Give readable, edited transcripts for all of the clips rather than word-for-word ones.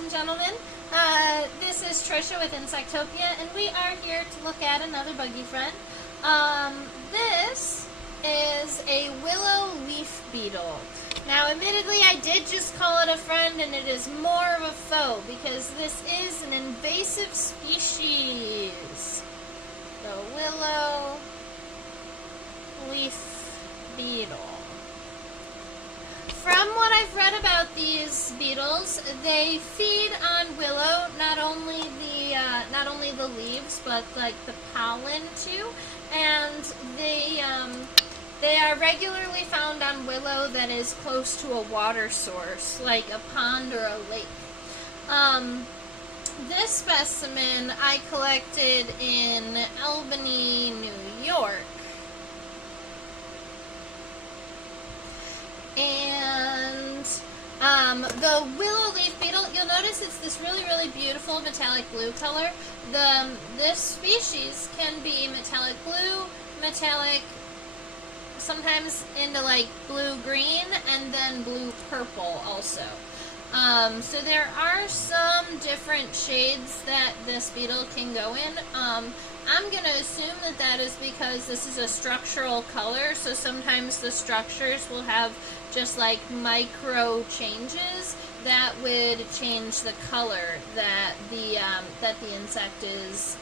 and gentlemen. This is Trisha with Insectopia, and we are here to look at another buggy friend. This is a willow leaf beetle. Now, admittedly, I did just call it a friend, and it is more of a foe, because this is an invasive species. The willow leaf beetle. From what I've read about these beetles, they feed on willow, not only the leaves, but like the pollen too, and they are regularly found on willow that is close to a water source, like a pond or a lake. This specimen I collected in Albany, New York. And the willow leaf beetle, you'll notice it's this really, really beautiful metallic blue color. This species can be metallic blue, metallic, sometimes into like blue-green, and then blue-purple also. So there are some different shades that this beetle can go in. I'm going to assume that that is because this is a structural color, so sometimes the structures will have just like micro changes that would change the color that the insect is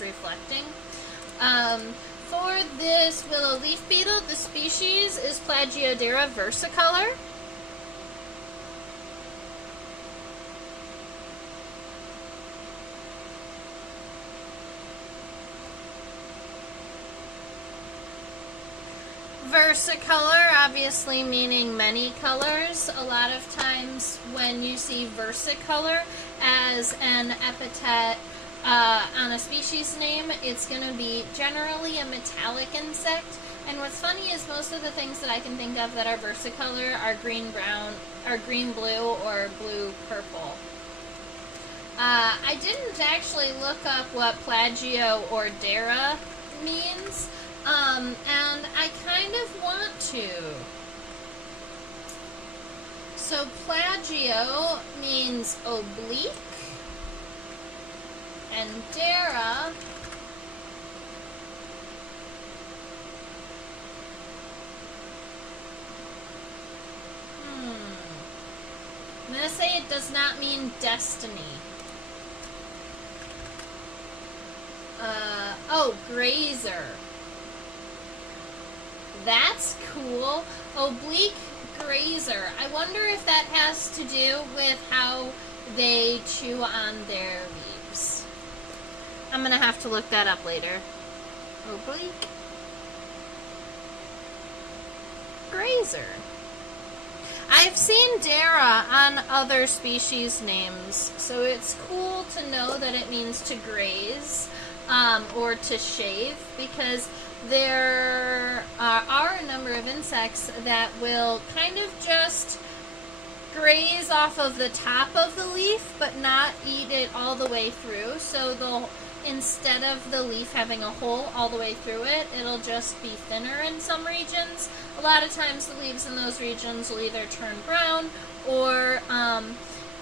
reflecting. For this willow leaf beetle, the species is Plagiodera versicolor. Versicolor, obviously meaning many colors. A lot of times when you see versicolor as an epithet on a species name, it's going to be generally a metallic insect. And what's funny is most of the things that I can think of that are versicolor are green-brown, or green-blue, or blue-purple. I didn't actually look up what Plagio or Dera means. And I kind of want to. So Plagio means oblique, and Dera I'm going to say it does not mean destiny. Oh, grazer. That's cool. Oblique grazer. I wonder if that has to do with how they chew on their leaves. I'm going to have to look that up later. Oblique grazer. I've seen Dera on other species names, so it's cool to know that it means to graze or to shave, because there are a number of insects that will kind of just graze off of the top of the leaf, but not eat it all the way through. So they'll, instead of the leaf having a hole all the way through it, it'll just be thinner in some regions. A lot of times the leaves in those regions will either turn brown, or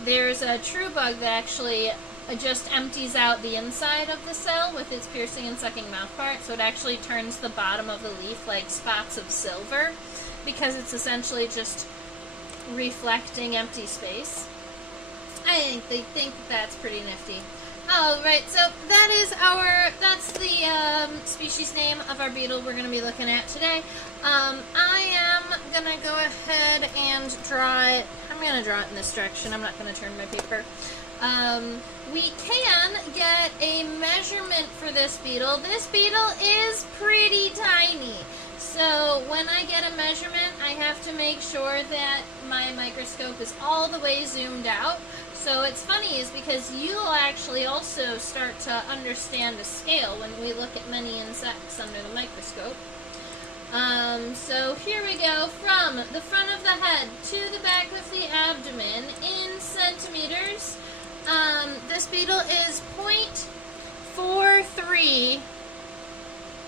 there's a true bug that actually just empties out the inside of the cell with its piercing and sucking mouthpart, so it actually turns the bottom of the leaf like spots of silver, because it's essentially just reflecting empty space. I think that's pretty nifty. Alright, so that's the species name of our beetle we're going to be looking at today. I am going to go ahead and draw it. I'm going to draw it in this direction. I'm not going to turn my paper. We can get a measurement for this beetle. This beetle is pretty tiny. So when I get a measurement, I have to make sure that my microscope is all the way zoomed out. So it's funny is because you'll actually also start to understand the scale when we look at many insects under the microscope. So here we go, from the front of the head to the back of the abdomen in centimeters. This beetle is 0.43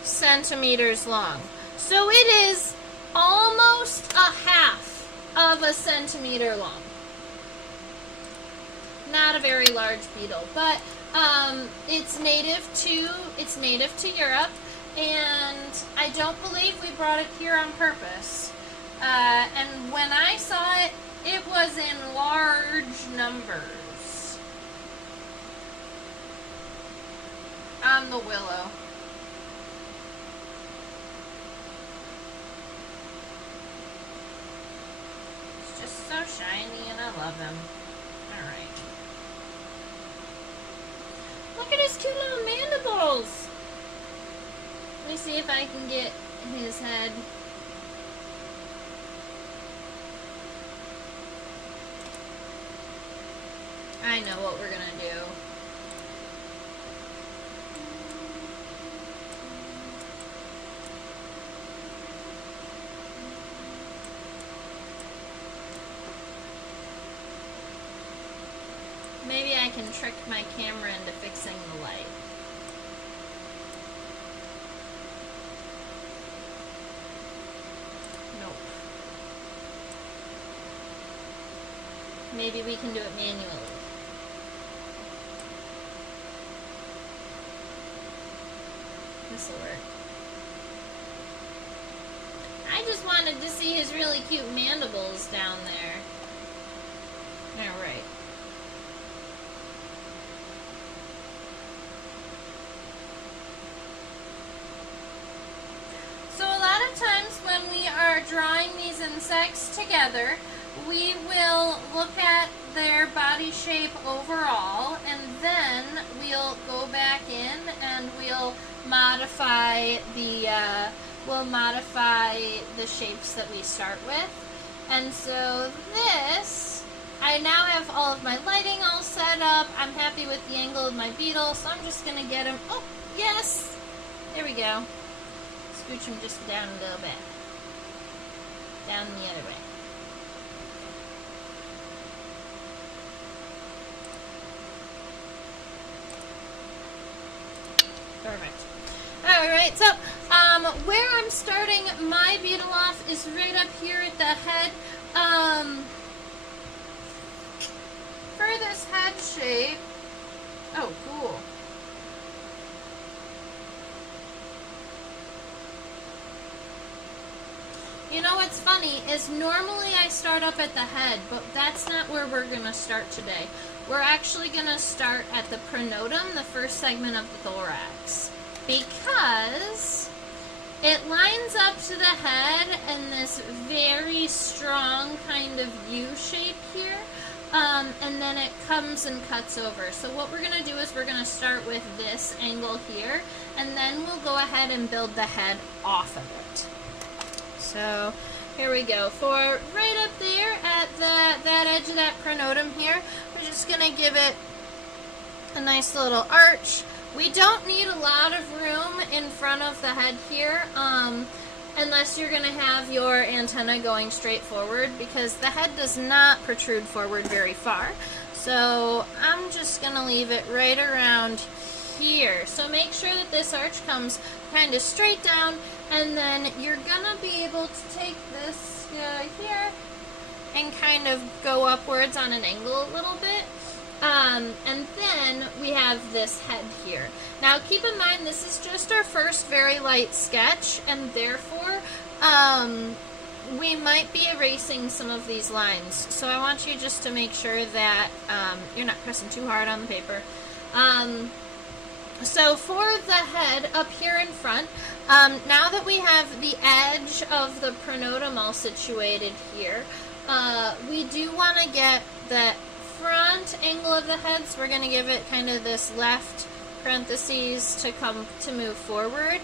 centimeters long. So it is almost a half of a centimeter long. not a very large beetle, but it's native to Europe, and I don't believe we brought it here on purpose. And when I saw it, it was in large numbers on the Willow. It's just so shiny, and I love him. Alright. Look at his cute little mandibles! Let me see if I can get his head. I know what we're gonna do. Maybe I can trick my camera into fixing the light. Nope. Maybe we can do it manually. This'll work. I just wanted to see his really cute mandibles down there. Alright. So a lot of times when we are drawing these insects together, we will look at their body shape overall, and then we'll go back in and we'll modify the shapes that we start with. And so this, I now have all of my lighting all set up. I'm happy with the angle of my beetle, so I'm just gonna get him. Oh, yes! There we go. Scooch him just down a little bit. Down the other way. Perfect. Alright, so where I'm starting my beetle off is right up here at the head. For this head shape. Oh, cool. You know what's funny is normally I start up at the head, but that's not where we're going to start today. We're actually going to start at the pronotum, the first segment of the thorax, because it lines up to the head in this very strong kind of U shape here, and then it comes and cuts over. So what we're going to do is we're going to start with this angle here, and then we'll go ahead and build the head off of it. So here we go. For right up there at that edge of that pronotum here, we're just going to give it a nice little arch. We don't need a lot of room in front of the head here, unless you're going to have your antenna going straight forward, because the head does not protrude forward very far. So I'm just going to leave it right around here. So make sure that this arch comes kind of straight down, and then you're going to be able to take this here and kind of go upwards on an angle a little bit. And then we have this head here. Now keep in mind this is just our first very light sketch, and therefore we might be erasing some of these lines. So I want you just to make sure that you're not pressing too hard on the paper. So for the head up here in front, now that we have the edge of the pronotum all situated here, we do want to get the front angle of the head, so we're going to give it kind of this left parentheses to move forward.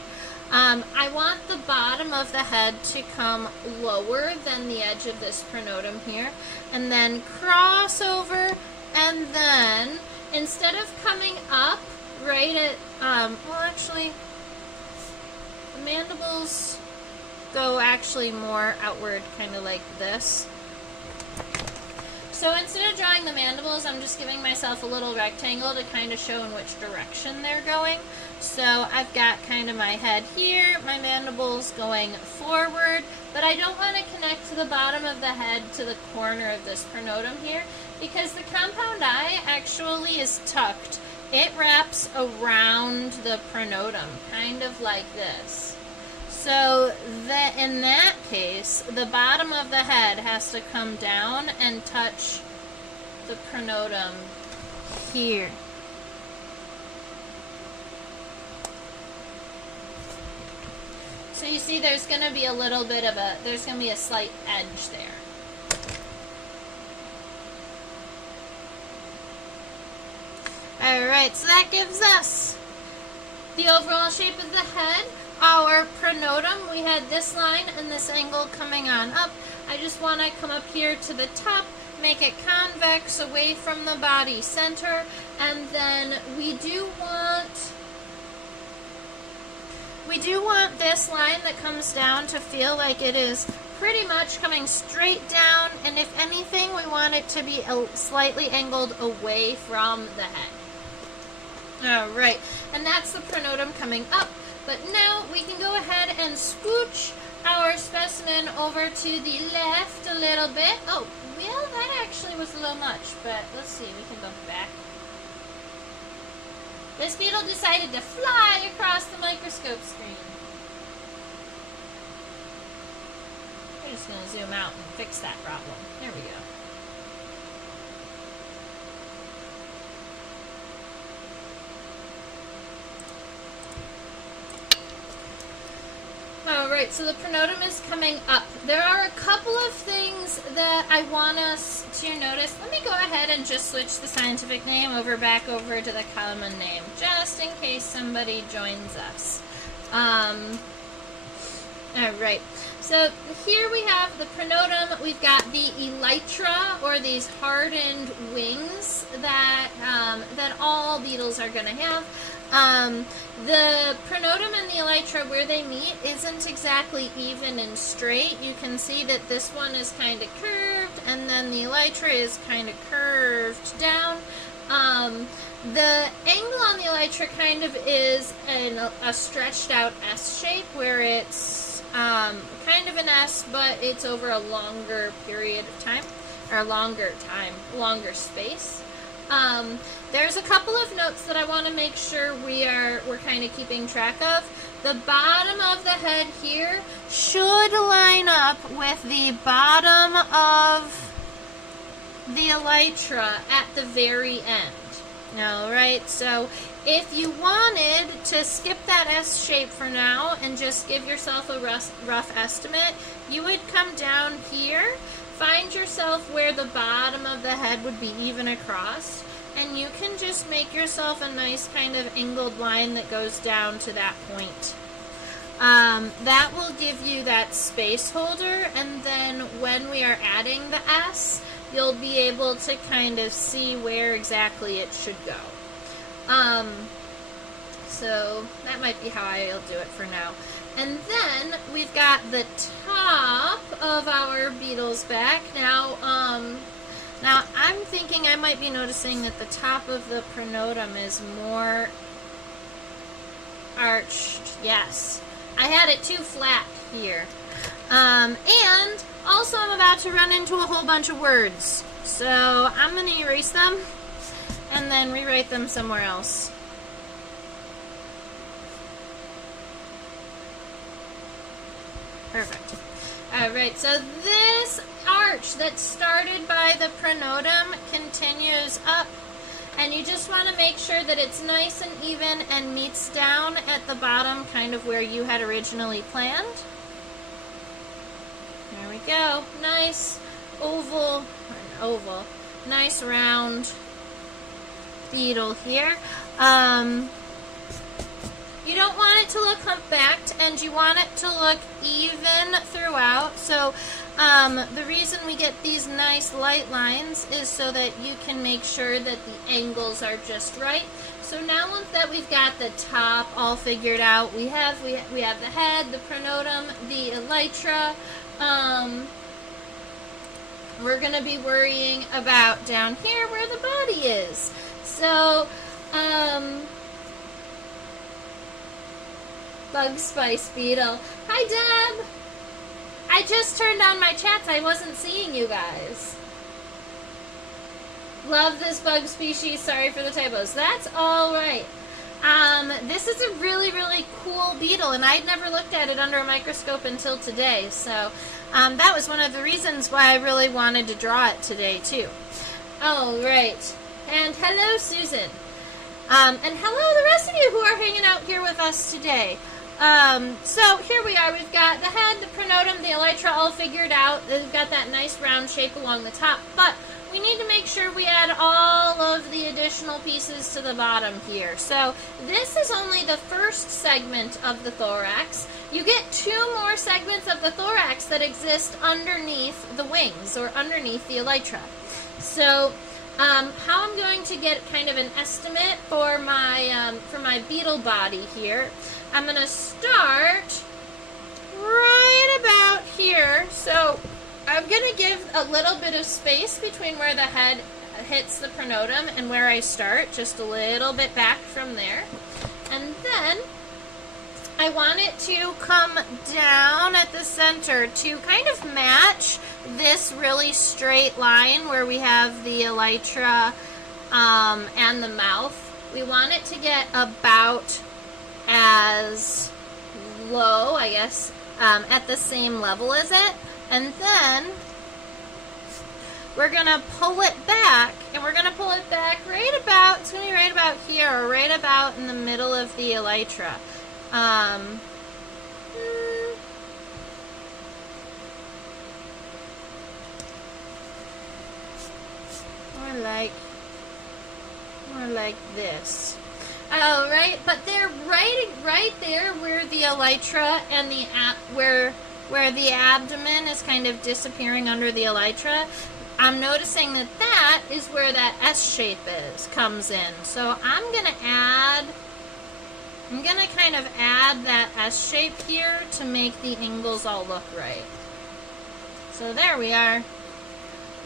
I want the bottom of the head to come lower than the edge of this pronotum here, and then cross over, and then instead of coming up right at, well actually, the mandibles go actually more outward, kind of like this. So instead of drawing the mandibles, I'm just giving myself a little rectangle to kind of show in which direction they're going. So I've got kind of my head here, my mandibles going forward, but I don't want to connect to the bottom of the head to the corner of this pronotum here, because the compound eye actually is tucked. It wraps around the pronotum, kind of like this. So that in that case, the bottom of the head has to come down and touch the pronotum here. So you see there's going to be a little bit of there's going to be a slight edge there. Alright, so that gives us the overall shape of the head. Our pronotum, we had this line and this angle coming on up. I just want to come up here to the top, make it convex away from the body center, and then we do want this line that comes down to feel like it is pretty much coming straight down, and if anything, we want it to be slightly angled away from the head. Alright, and that's the pronotum coming up. But now we can go ahead and scooch our specimen over to the left a little bit. Oh, well, that actually was a little much, but let's see, we can go back. This beetle decided to fly across the microscope screen. We're just going to zoom out and fix that problem. There we go. Alright, so the pronotum is coming up. There are a couple of things that I want us to notice. Let me go ahead and just switch the scientific name back over to the common name, just in case somebody joins us. Alright, so here we have the pronotum. We've got the elytra, or these hardened wings that all beetles are going to have. The pronotum and the elytra, where they meet, isn't exactly even and straight. You can see that this one is kind of curved, and then the elytra is kind of curved down. The angle on the elytra kind of is a stretched out S shape, where it's kind of an S, but it's over a longer period of time, or longer space. There's a couple of notes that I want to make sure we're kind of keeping track of. The bottom of the head here should line up with the bottom of the elytra at the very end. Alright, so if you wanted to skip that S shape for now and just give yourself a rough estimate, you would come down here, find yourself where the bottom of the head would be even across, and you can just make yourself a nice kind of angled line that goes down to that point. That will give you that space holder, and then when we are adding the S, you'll be able to kind of see where exactly it should go. So that might be how I'll do it for now. And then we've got the top of our beetle's back. Now I'm thinking I might be noticing that the top of the pronotum is more arched. Yes. I had it too flat here. And also I'm about to run into a whole bunch of words. So I'm going to erase them and then rewrite them somewhere else. Perfect. Alright, so this arch that started by the pronotum continues up, and you just want to make sure that it's nice and even and meets down at the bottom, kind of where you had originally planned. There we go. Nice oval, nice round beetle here. You don't want it to look humpbacked, and you want it to look even throughout. So the reason we get these nice light lines is so that you can make sure that the angles are just right. So now that we've got the top all figured out, we have the head, the pronotum, the elytra. We're going to be worrying about down here where the body is. So Bug Spice Beetle. Hi, Deb! I just turned on my chats. I wasn't seeing you guys. Love this bug species. Sorry for the typos. That's all right. This is a really, really cool beetle, and I'd never looked at it under a microscope until today. So that was one of the reasons why I really wanted to draw it today, too. All right. And hello, Susan. And hello, the rest of you who are hanging out here with us today. So here we are. We've got the head, the pronotum, the elytra all figured out. We've got that nice round shape along the top, but we need to make sure we add all of the additional pieces to the bottom here. So this is only the first segment of the thorax. You get 2 more segments of the thorax that exist underneath the wings or underneath the elytra. So how I'm going to get kind of an estimate for my beetle body here, I'm going to start right about here. So I'm going to give a little bit of space between where the head hits the pronotum and where I start, just a little bit back from there. And then I want it to come down at the center to kind of match this really straight line where we have the elytra and the mouth. We want it to get about as low, I guess, at the same level as it. And then we're going to pull it back, and we're going to pull it back right about, it's going to be right about here, or right about in the middle of the elytra. More like this. Oh, right, but they're right there where the elytra and the where the abdomen is kind of disappearing under the elytra. I'm noticing that that is where that S shape comes in. So I'm gonna kind of add that S shape here to make the angles all look right. So there we are.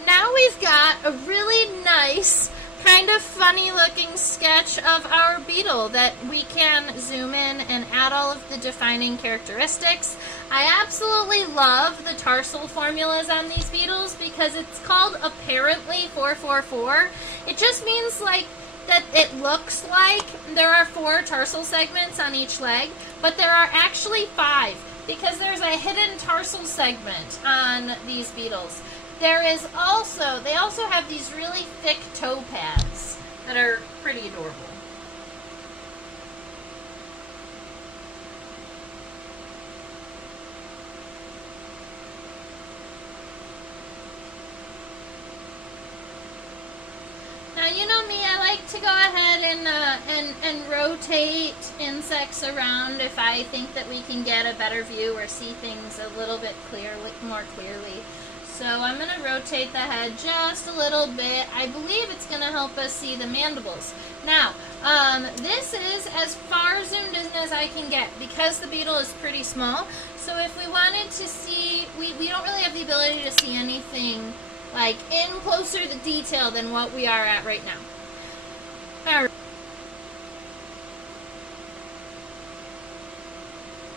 Now we've got a really nice, kind of funny looking sketch of our beetle that we can zoom in and add all of the defining characteristics. I absolutely love the tarsal formulas on these beetles because it's called apparently 444. It just means like that it looks like there are 4 tarsal segments on each leg, but there are actually 5 because there's a hidden tarsal segment on these beetles. They also have these really thick toe pads that are pretty adorable. Now, you know me, I like to go ahead and rotate insects around if I think that we can get a better view or see things a little bit more clearly. So I'm going to rotate the head just a little bit. I believe it's going to help us see the mandibles. Now, this is as far zoomed in as I can get because the beetle is pretty small. So if we wanted to see, we don't really have the ability to see anything like in closer to detail than what we are at right now. All right.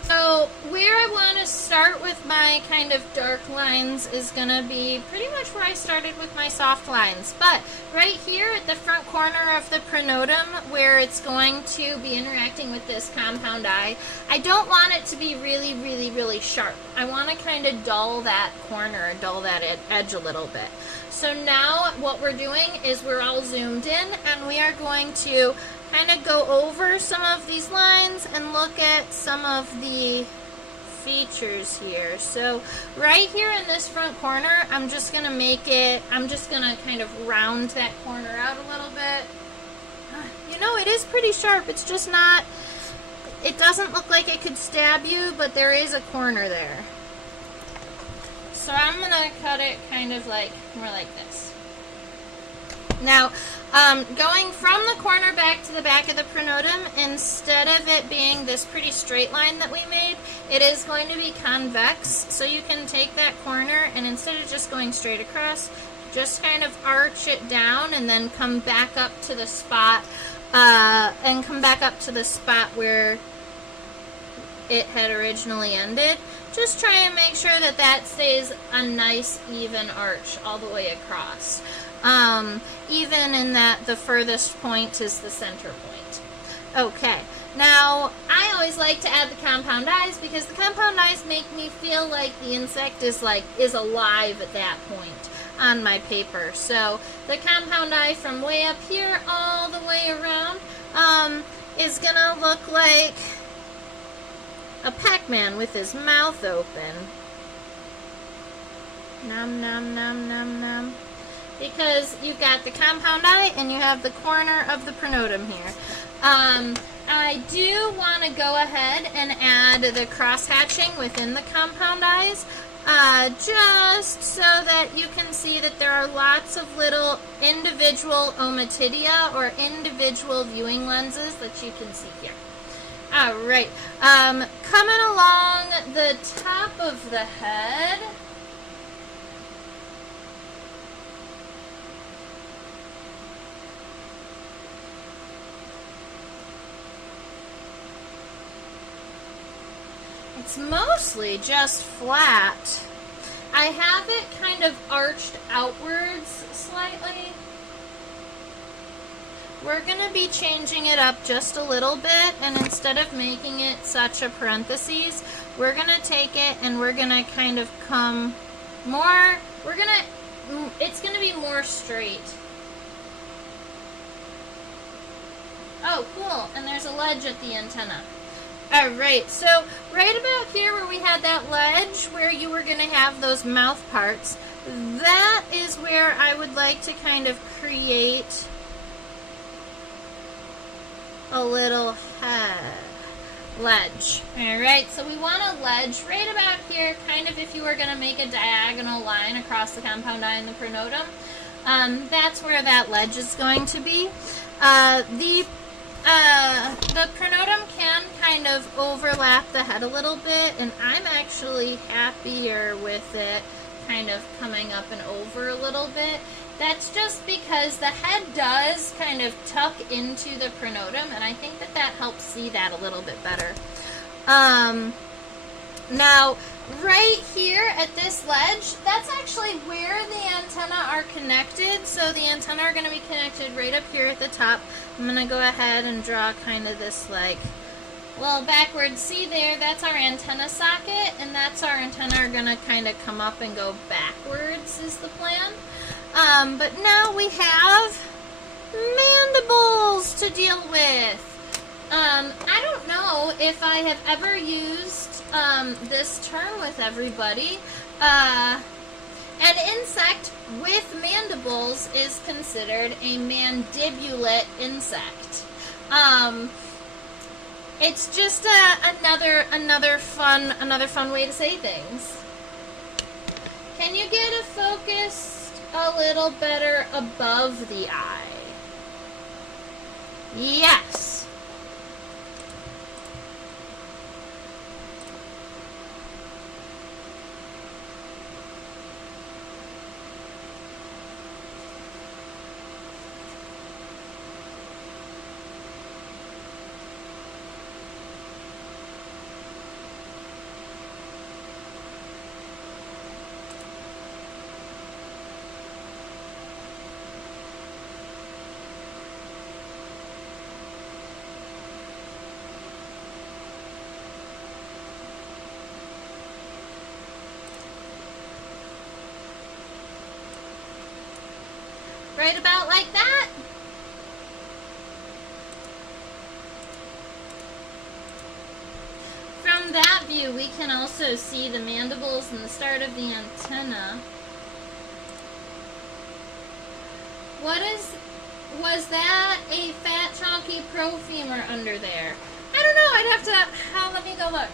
So where I want to start with my kind of dark lines is going to be pretty much where I started with my soft lines. But right here at the front corner of the pronotum where it's going to be interacting with this compound eye, I don't want it to be really, really, really sharp. I want to kind of dull that corner, dull that edge a little bit. So now what we're doing is we're all zoomed in and we are going to kind of go over some of these lines and look at some of the features here. So right here in this front corner, I'm just going to kind of round that corner out a little bit. You know, it is pretty sharp. It's just not, it doesn't look like it could stab you, but there is a corner there. So I'm going to cut it kind of like, more like this. Now, going from the corner back to the back of the pronotum, instead of it being this pretty straight line that we made, it is going to be convex. So you can take that corner and instead of just going straight across, just kind of arch it down and then come back up to the spot, where it had originally ended. Just try and make sure that that stays a nice even arch all the way across. Even in that the furthest point is the center point. Okay, now I always like to add the compound eyes because the compound eyes make me feel like the insect is alive at that point on my paper. So the compound eye from way up here all the way around is gonna look like a Pac-Man with his mouth open. Nom nom nom nom nom. Because you've got the compound eye and you have the corner of the pronotum here. I do want to go ahead and add the cross-hatching within the compound eyes, just so that you can see that there are lots of little individual ommatidia or individual viewing lenses that you can see here. Alright, coming along the top of the head, it's mostly just flat. I have it kind of arched outwards slightly. We're going to be changing it up just a little bit, and instead of making it such a parentheses, we're going to take it and we're going to kind of come more, it's going to be more straight. Oh, cool, and there's a ledge at the antenna. Alright, so right about here where we had that ledge where you were going to have those mouth parts, that is where I would like to kind of create a little head ledge. Alright, so we want a ledge right about here, kind of if you were going to make a diagonal line across the compound eye and the pronotum. That's where that ledge is going to be. The pronotum can kind of overlap the head a little bit, and I'm actually happier with it kind of coming up and over a little bit. That's just because the head does kind of tuck into the pronotum, and I think that that helps see that a little bit better. Now, right here at this ledge, that's actually where the antennae are connected. So the antennae are going to be connected right up here at the top. I'm going to go ahead and draw kind of this like little backwards. See there, that's our antenna socket, and that's our antennae are going to kind of come up and go backwards is the plan. But now we have mandibles to deal with. I don't know if I have ever used this term with everybody. An insect with mandibles is considered a mandibulate insect. It's just another fun way to say things. Can you get it focused a little better above the eye? Yes. Right about like that. From that view, we can also see the mandibles and the start of the antenna. Was that a fat, chunky profemur under there? I don't know, I'd have to, let me go look.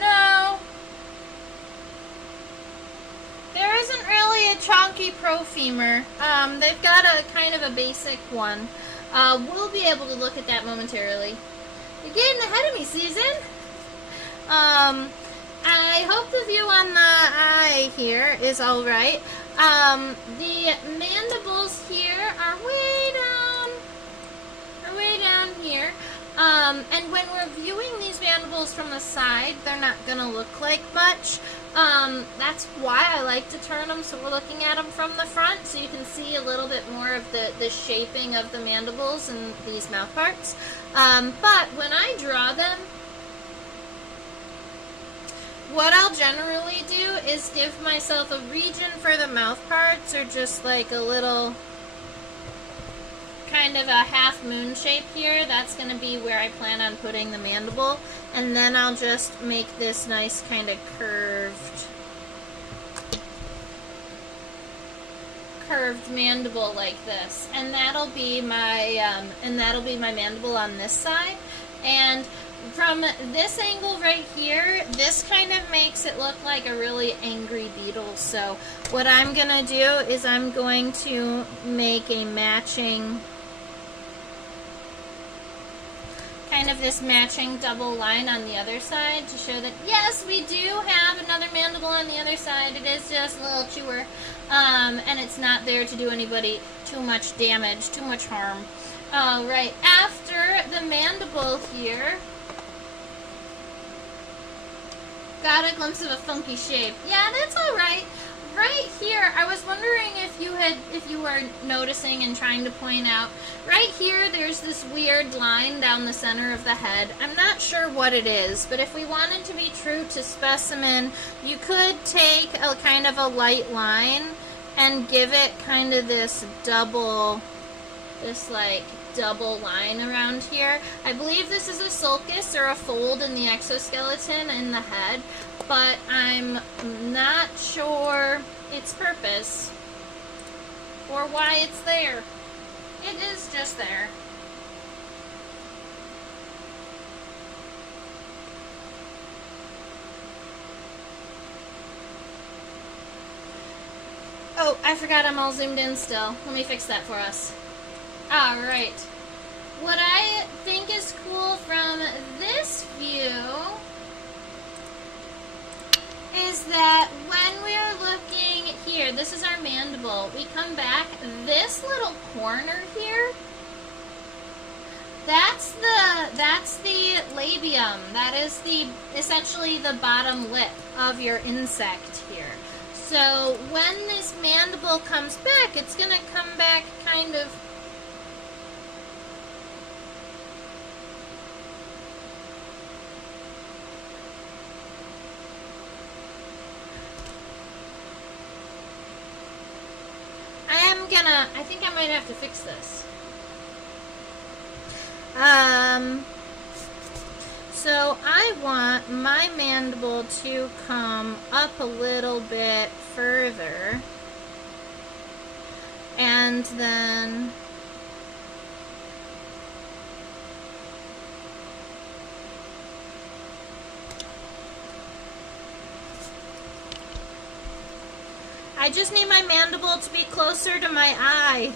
No. There isn't really a chunky profemur. They've got a kind of a basic one. We'll be able to look at that momentarily. You're getting ahead of me, Susan. I hope the view on the eye here is alright. The mandibles here are way down here. And when we're viewing these mandibles from the side, they're not gonna look like much. That's why I like to turn them so we're looking at them from the front, so you can see a little bit more of the shaping of the mandibles and these mouth parts. But when I draw them, what I'll generally do is give myself a region for the mouth parts, or just like a little kind of a half moon shape here. That's going to be where I plan on putting the mandible, and then I'll just make this nice kind of curved mandible like this, and that'll be my mandible on this side. And from this angle right here, this kind of makes it look like a really angry beetle. So what I'm gonna do is I'm going to make a matching, kind of this matching double line on the other side to show that, yes, we do have another mandible on the other side. It is just a little chewer, and it's not there to do anybody too much damage, too much harm. All right, after the mandible here, got a glimpse of a funky shape. Yeah, that's all right. Right here, I was wondering if you were noticing and trying to point out, right here there's this weird line down the center of the head. I'm not sure what it is, but if we wanted to be true to specimen, you could take a kind of a light line and give it kind of this double line around here. I believe this is a sulcus, or a fold in the exoskeleton in the head, but I'm not sure its purpose or why it's there. It is just there. Oh, I forgot I'm all zoomed in still. Let me fix that for us. Alright. What I think is cool from this view is that when we're looking here, this is our mandible, we come back, this little corner here, that's the labium. That is essentially the bottom lip of your insect here. So when this mandible comes back, it's going to come back kind of I think I might have to fix this. So I want my mandible to come up a little bit further, and then I just need my mandible to be closer to my eye.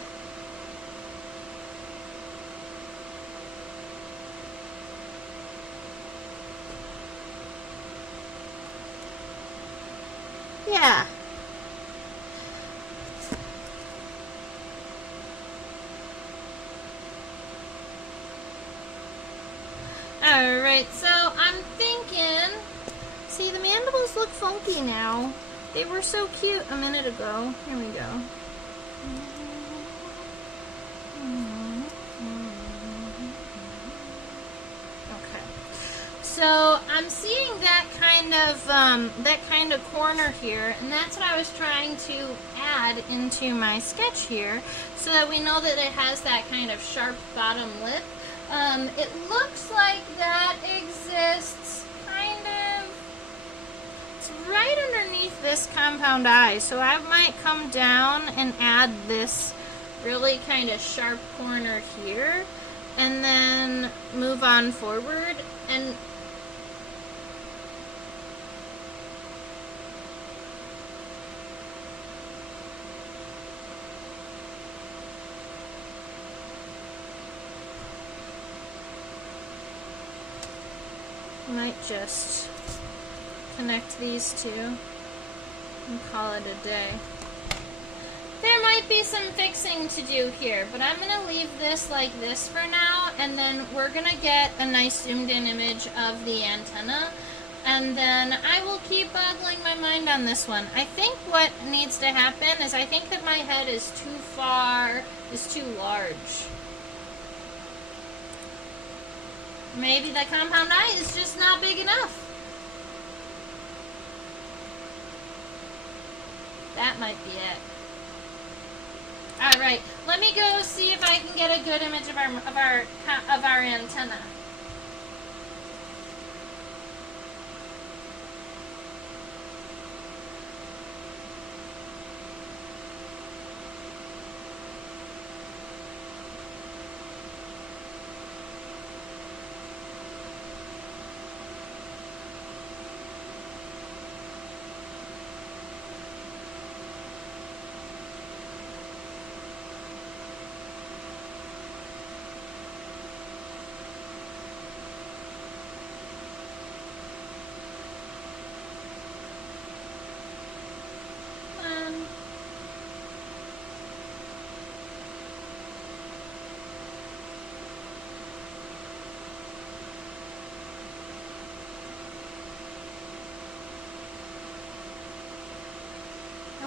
Yeah. Alright, so I'm thinking, see, the mandibles look funky now. They were so cute a minute ago. Here we go. Okay. So I'm seeing that kind of corner here, and that's what I was trying to add into my sketch here, so that we know that it has that kind of sharp bottom lip. It looks like that exists kind of right underneath this compound eye, so I might come down and add this really kind of sharp corner here, and then move on forward, and might just connect these two and call it a day. might be some fixing to do here, but I'm going to leave this like this for now, and then we're going to get a nice zoomed in image of the antenna, and then I will keep boggling my mind on this one. I think what needs to happen is I think that my head is too large. Maybe the compound eye is just not big enough. That might be it. All right, let me go see if I can get a good image of our antenna.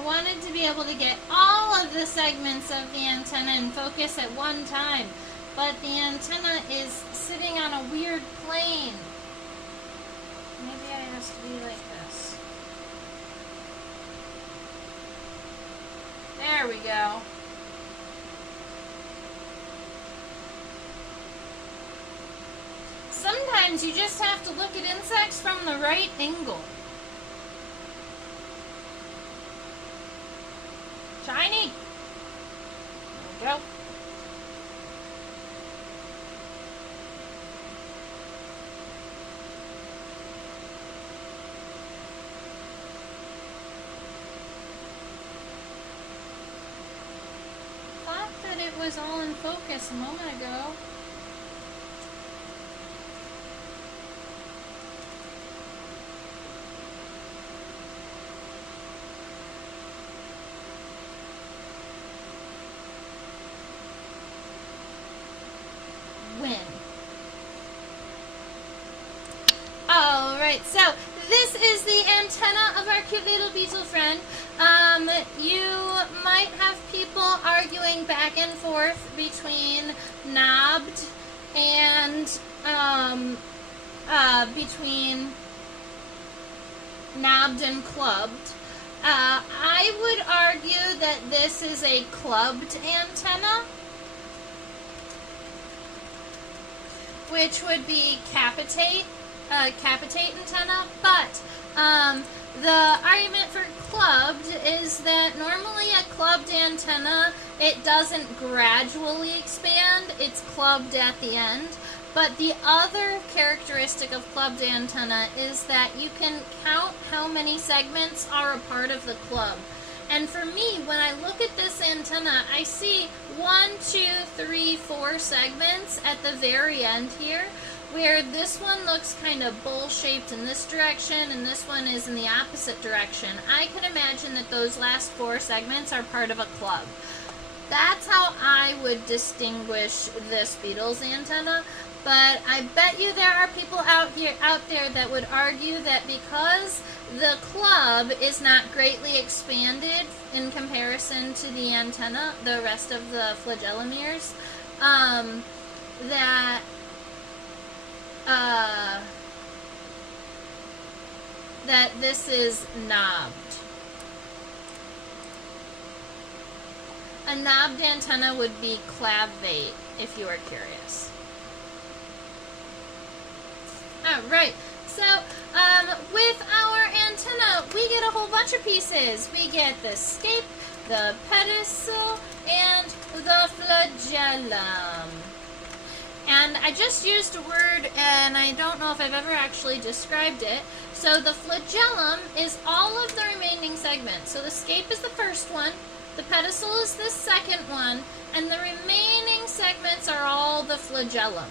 Wanted to be able to get all of the segments of the antenna in focus at one time, but the antenna is sitting on a weird plane. Maybe it has to be like this. There we go. Sometimes you just have to look at insects from the right angle. Shiny. There we go. Thought that it was all in focus a moment ago. Alright, so this is the antenna of our cute little beetle friend. You might have people arguing back and forth between knobbed and clubbed. I would argue that this is a clubbed antenna, which would be capitate antenna, but the argument for clubbed is that normally a clubbed antenna, it doesn't gradually expand, it's clubbed at the end. But the other characteristic of clubbed antenna is that you can count how many segments are a part of the club. And for me, when I look at this antenna, I see 1, 2, 3, 4 segments at the very end here, where this one looks kind of bowl-shaped in this direction, and this one is in the opposite direction. I can imagine that those last 4 segments are part of a club. That's how I would distinguish this beetle's antenna. But I bet you there are people out there that would argue that because the club is not greatly expanded in comparison to the antenna, the rest of the flagellomeres, that this is knobbed. A knobbed antenna would be clavate, if you are curious. Alright, so with our antenna, we get a whole bunch of pieces. We get the scape, the pedicel, and the flagellum. And I just used a word, and I don't know if I've ever actually described it. So the flagellum is all of the remaining segments. So the scape is the first one, the pedicel is the second one, and the remaining segments are all the flagellum.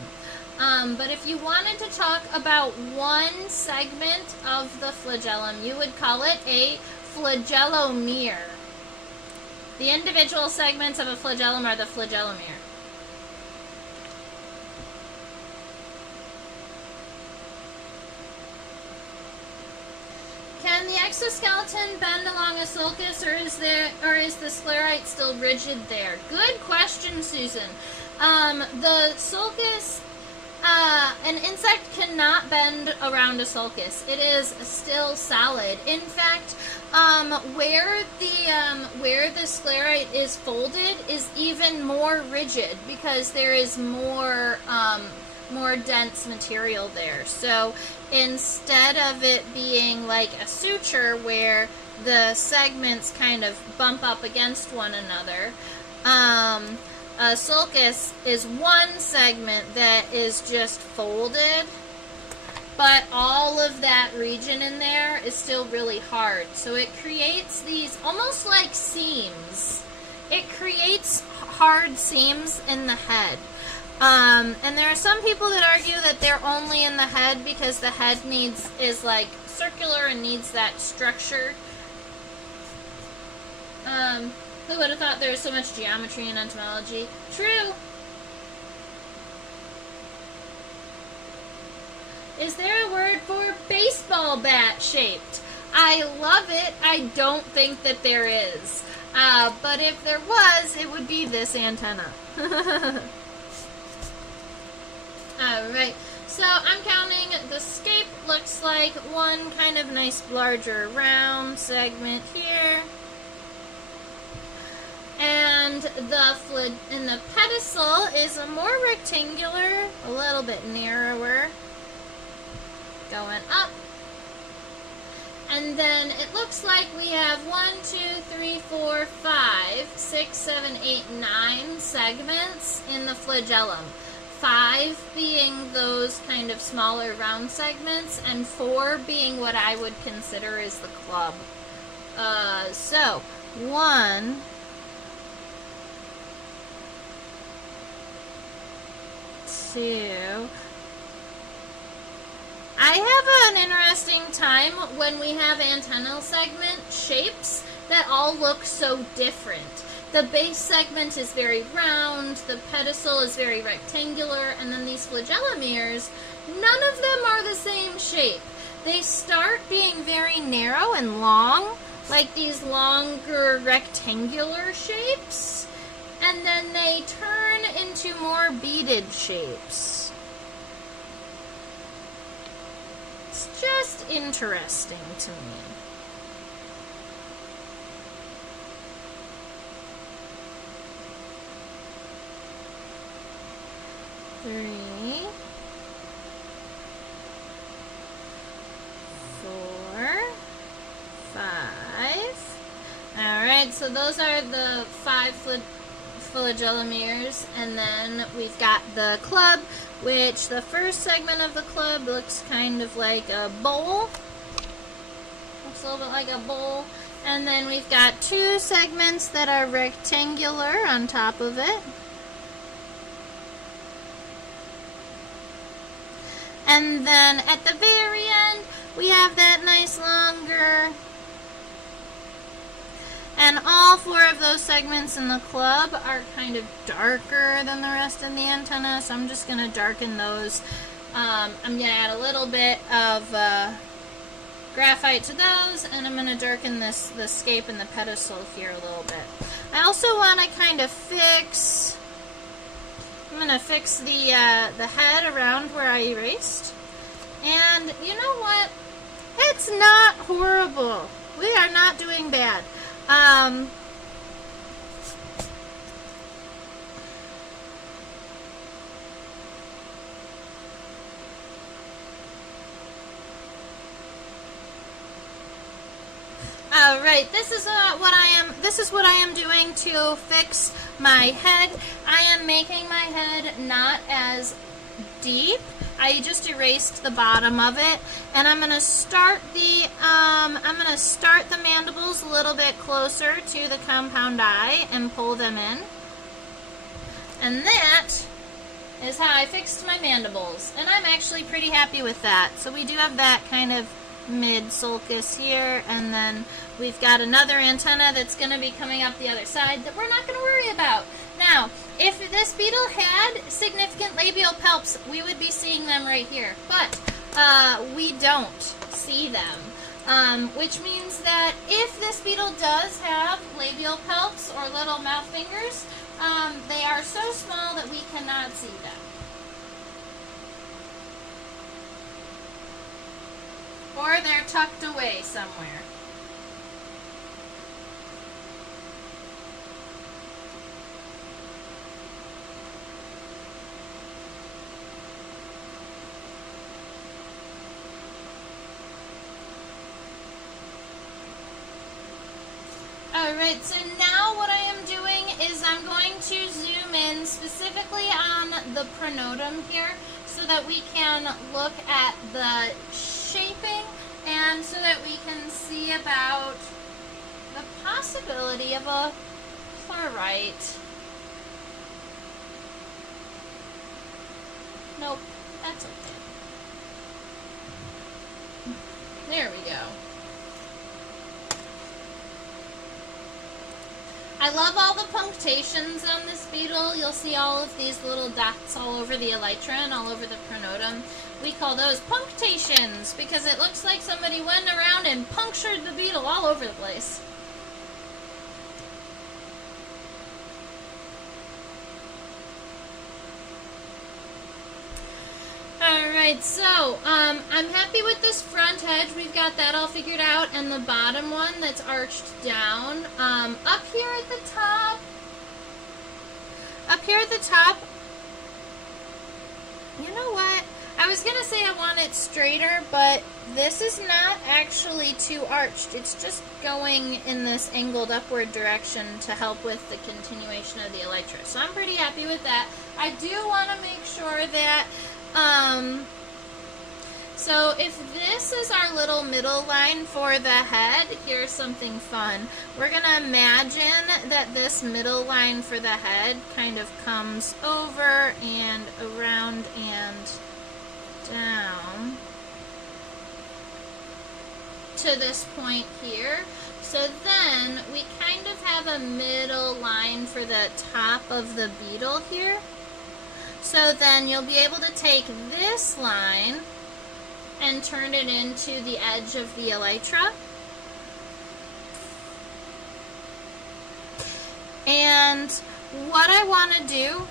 But if you wanted to talk about one segment of the flagellum, you would call it a flagellomere. The individual segments of a flagellum are the flagellum-ear. Can the exoskeleton bend along a sulcus, or is the sclerite still rigid there? Good question, Susan. The sulcus, an insect cannot bend around a sulcus. It is still solid. In fact, where the sclerite is folded is even more rigid because there is more dense material there. So instead of it being like a suture where the segments kind of bump up against one another, a sulcus is one segment that is just folded, but all of that region in there is still really hard. So it creates these almost like seams. It creates hard seams in the head. And there are some people that argue that they're only in the head because the head is like circular and needs that structure. Who would have thought there was so much geometry in entomology? True. Is there a word for baseball bat shaped? I love it. I don't think that there is. But if there was, it would be this antenna. Alright, so I'm counting. The scape looks like one kind of nice larger round segment here. And the pedicel is a more rectangular, a little bit narrower, going up. And then it looks like we have 1, 2, 3, 4, 5, 6, 7, 8, 9 segments in the flagellum. 5 being those kind of smaller round segments, and 4 being what I would consider is the club. So 1, 2. I have an interesting time when we have antennal segment shapes that all look so different. The base segment is very round, the pedicel is very rectangular, and then these flagellum ears, none of them are the same shape. They start being very narrow and long, like these longer rectangular shapes, and then they turn into more beaded shapes. It's just interesting to me. Three, 4, 5. Alright, so those are the 5 flagellum ears, and then we've got the club, which the first segment of the club looks kind of like a bowl. Looks a little bit like a bowl. And then we've got 2 segments that are rectangular on top of it. And then at the very end, we have that nice longer. And all 4 of those segments in the club are kind of darker than the rest of the antenna, so I'm just going to darken those. I'm going to add a little bit of graphite to those, and I'm going to darken the scape and the pedicel here a little bit. I also want to kind of fix... I'm going to fix the head around where I erased. And you know what? It's not horrible. We are not doing bad. Alright, this is what I am doing to fix my head. I am making my head not as deep. I just erased the bottom of it, and I'm gonna start the mandibles a little bit closer to the compound eye and pull them in. And that is how I fixed my mandibles, and I'm actually pretty happy with that. So we do have that kind of mid-sulcus here, and then we've got another antenna that's going to be coming up the other side that we're not going to worry about. Now, if this beetle had significant labial palps, we would be seeing them right here, but we don't see them, which means that if this beetle does have labial palps or little mouth fingers, they are so small that we cannot see them. Or they're tucked away somewhere. Alright, so now what I am doing is I'm going to zoom in specifically on the pronotum here so that we can look at the shaping and so that we can see about the possibility of a plurite. Nope, that's okay. There we go. I love all the punctations on this beetle. You'll see all of these little dots all over the elytra and all over the pronotum. We call those punctations because it looks like somebody went around and punctured the beetle all over the place. Alright, so I'm happy with this front edge. We've got that all figured out, and the bottom one that's arched down. Up here at the top, you know what? I was going to say I want it straighter, but this is not actually too arched. It's just going in this angled upward direction to help with the continuation of the elytra. So I'm pretty happy with that. I do want to make sure that so if this is our little middle line for the head, here's something fun. We're going to imagine that this middle line for the head kind of comes over and around and down to this point here. So then we kind of have a middle line for the top of the beetle here. So then you'll be able to take this line and turn it into the edge of the elytra. And what I want to do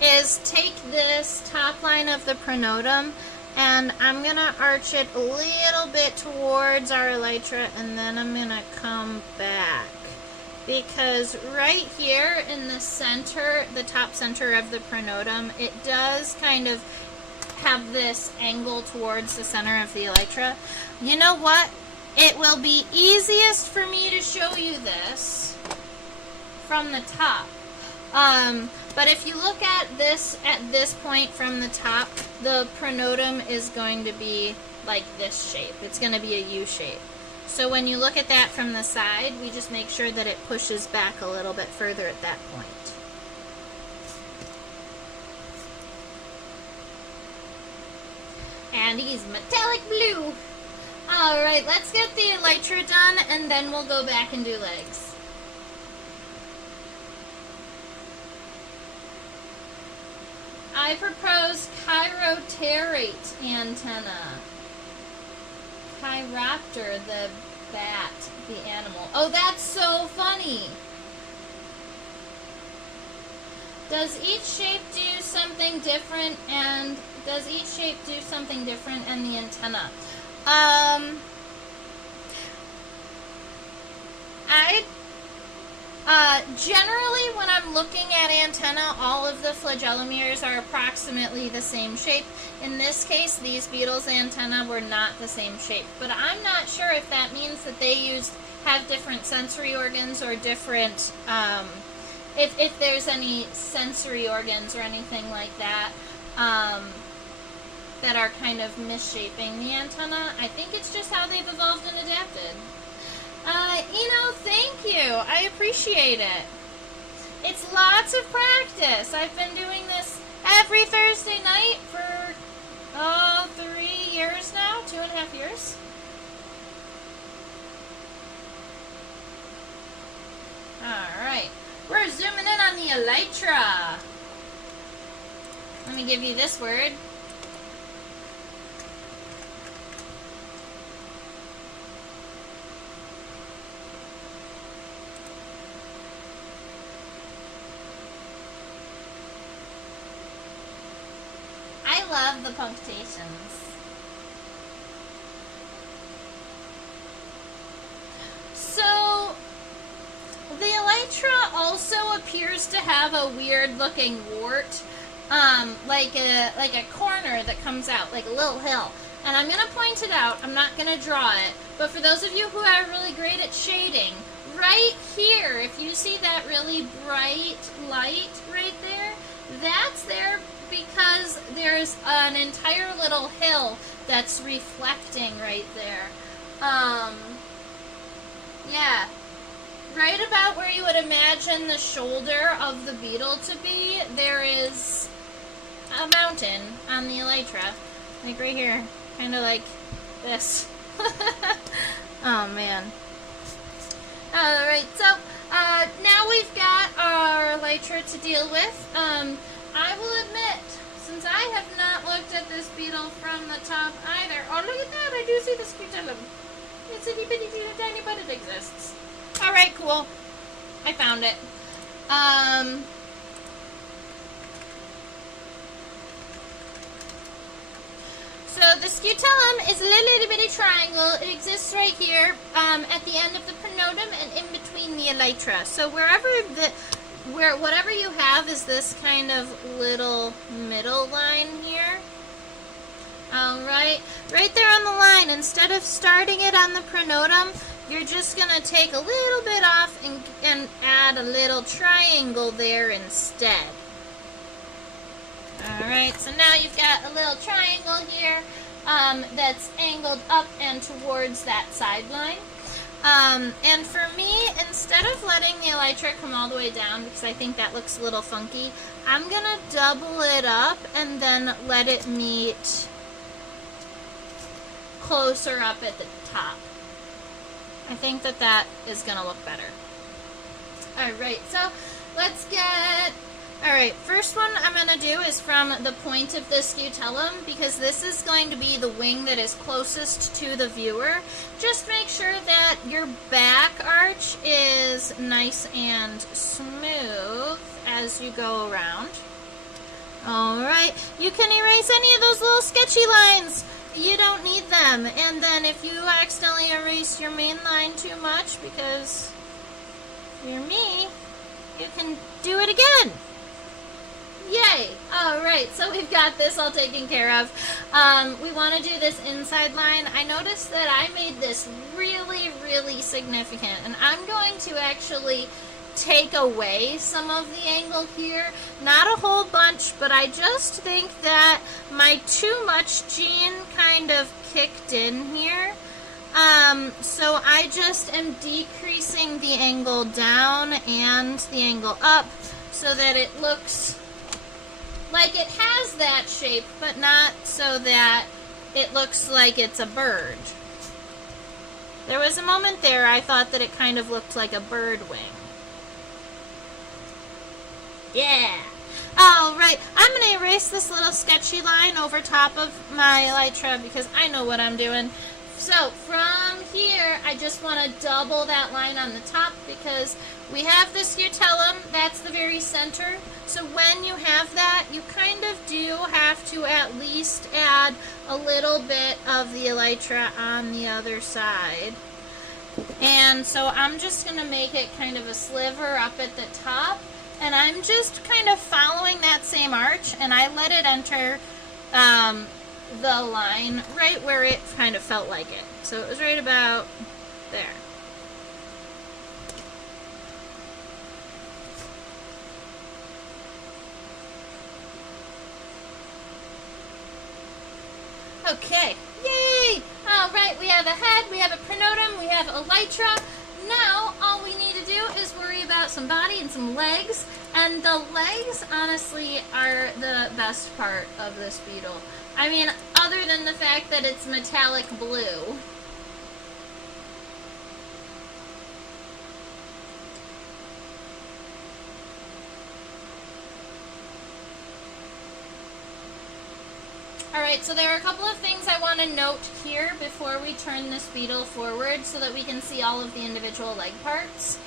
is take this top line of the pronotum and I'm going to arch it a little bit towards our elytra, and then I'm going to come back. Because right here in the center, the top center of the pronotum, it does kind of have this angle towards the center of the elytra. You know what? It will be easiest for me to show you this from the top. But if you look at this point from the top, the pronotum is going to be like this shape. It's going to be a U shape. So when you look at that from the side, we just make sure that it pushes back a little bit further at that point. And he's metallic blue. Alright, let's get the elytra done and then we'll go back and do legs. I propose chiroterate antenna. Chiropter, the bat, the animal. Oh, that's so funny. Does each shape do something different, and does each shape do something different in the antenna? Generally, when I'm looking at antenna, all of the flagellomeres are approximately the same shape. In this case, these beetles' antenna were not the same shape. But I'm not sure if that means that they have different sensory organs or different, if there's any sensory organs or anything like that, that are kind of misshaping the antenna. I think it's just how they've evolved and adapted. Thank you. I appreciate it. It's lots of practice. I've been doing this every Thursday night for, 3 years 2.5 years. Alright. We're zooming in on the elytra. Let me give you this word. I love the punctuations. So, the elytra also appears to have a weird looking wart, like a corner that comes out, like a little hill. And I'm going to point it out. I'm not going to draw it. But for those of you who are really great at shading, right here, if you see that really bright light right there, that's there because there's an entire little hill that's reflecting right there. Yeah. Right about where you would imagine the shoulder of the beetle to be, there is a mountain on the elytra. Like right here. Kind of like this. Oh, man. Alright, so now we've got our elytra to deal with. I will admit, since I have not looked at this beetle from the top either. Oh, look at that! I do see the scutellum. It's itty bitty tiny, but it exists. Alright, cool. I found it. So the scutellum is a little bitty triangle. It exists right here at the end of the pronotum and in between the elytra. So whatever you have is this kind of little middle line here. Alright, right there on the line, instead of starting it on the pronotum, you're just going to take a little bit off and add a little triangle there instead. Alright, so now you've got a little triangle here that's angled up and towards that sideline. And for me, instead of letting the elytra come all the way down, because I think that looks a little funky, I'm going to double it up and then let it meet closer up at the top. I think that is going to look better. Alright, so let's get... Alright, first one I'm going to do is from the point of the scutellum, because this is going to be the wing that is closest to the viewer. Just make sure that your back arch is nice and smooth as you go around. Alright, you can erase any of those little sketchy lines. You don't need them. And then if you accidentally erase your main line too much because you're me, you can do it again. Yay! Alright, so we've got this all taken care of. We want to do this inside line. I noticed that I made this really, really significant. And I'm going to actually take away some of the angle here. Not a whole bunch, but I just think that my too much gene kind of kicked in here. So I just am decreasing the angle down and the angle up so that it looks like it has that shape, but not so that it looks like it's a bird. There was a moment there I thought that it kind of looked like a bird wing. Yeah. Alright, I'm going to erase this little sketchy line over top of my elytra because I know what I'm doing. So, from here, I just want to double that line on the top because we have the scutellum, that's the very center. So when you have that, you kind of do have to at least add a little bit of the elytra on the other side. And so I'm just going to make it kind of a sliver up at the top. And I'm just kind of following that same arch, and I let it enter the line right where it kind of felt like it. So it was right about there. Okay, yay! Alright, we have a head, we have a pronotum, we have elytra. Now, all we need to do is worry about some body and some legs. And the legs, honestly, are the best part of this beetle. I mean, other than the fact that it's metallic blue. Alright, so there are a couple of things I want to note here before we turn this beetle forward so that we can see all of the individual leg parts.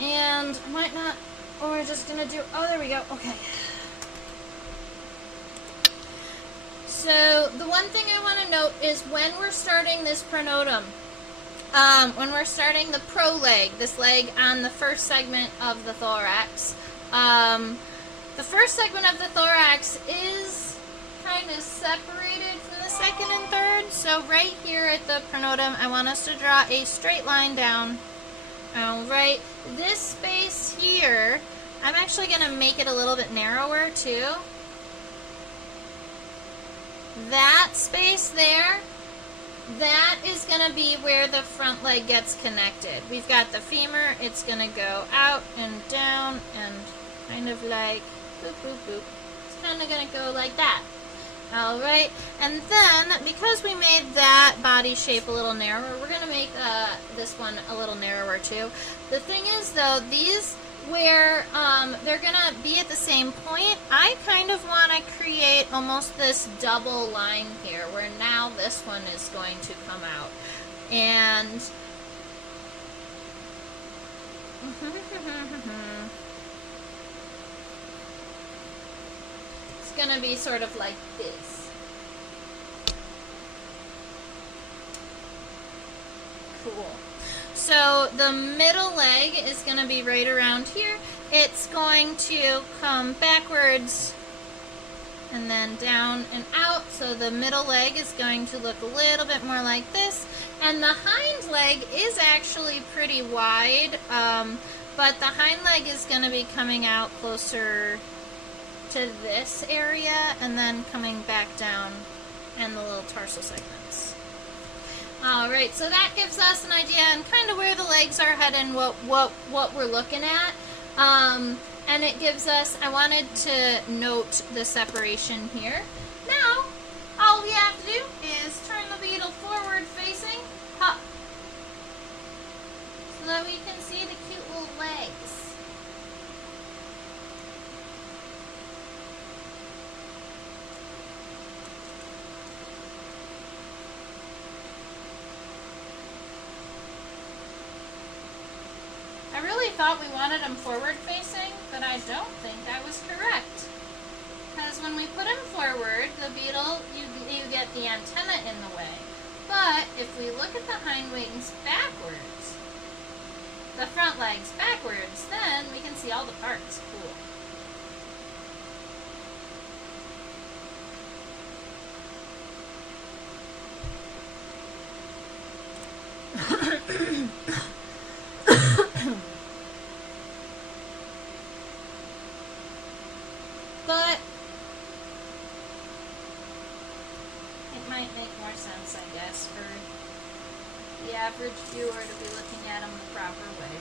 And I might not, or we're just going to do, oh, there we go, okay. So the one thing I want to note is when we're starting this pronotum, when we're starting the pro leg, this leg on the first segment of the thorax, the first segment of the thorax is kind of separated from the second and third. So right here at the pronotum, I want us to draw a straight line down. Alright, this space here, I'm actually going to make it a little bit narrower too. That space there, that is going to be where the front leg gets connected. We've got the femur, it's going to go out and down and kind of like boop, boop, boop. It's kind of going to go like that. Alright, and then, because we made that body shape a little narrower, we're going to make this one a little narrower too. The thing is, though, these, where they're going to be at the same point, I kind of want to create almost this double line here, where now this one is going to come out. And it's going to be sort of like this. Cool. So the middle leg is going to be right around here. It's going to come backwards and then down and out. So the middle leg is going to look a little bit more like this. And the hind leg is actually pretty wide, but the hind leg is going to be coming out closer to this area and then coming back down and the little tarsal segments. Alright, so that gives us an idea and kind of where the legs are heading, what we're looking at. And it gives us, I wanted to note the separation here. Now, all we have to do is turn the beetle forward facing, hop, so that we can see the cute little legs. I really thought we wanted them forward facing, but I don't think I was correct. Because when we put them forward, the beetle, you get the antenna in the way. But if we look at the hind wings backwards, the front legs backwards, then we can see all the parts. Cool. But it might make more sense, I guess, for the average viewer to be looking at them the proper way.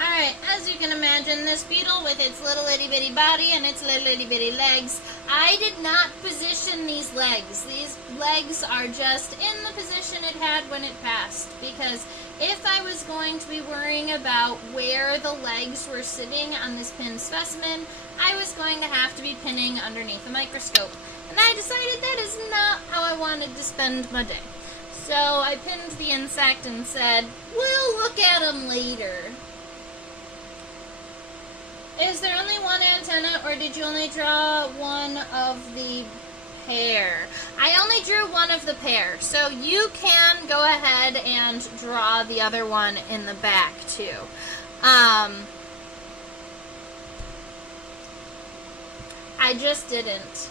Alright, as you can imagine, this beetle with its little itty bitty body and its little itty bitty legs, I did not position these legs. These legs are just in the position it had when it passed, because if I was going to be worrying about where the legs were sitting on this pinned specimen, I was going to have to be pinning underneath a microscope. And I decided that is not how I wanted to spend my day. So I pinned the insect and said, we'll look at them later. Is there only one antenna, or did you only draw one of the pair? I only drew one of the pair, so you can go ahead and draw the other one in the back too. I just didn't,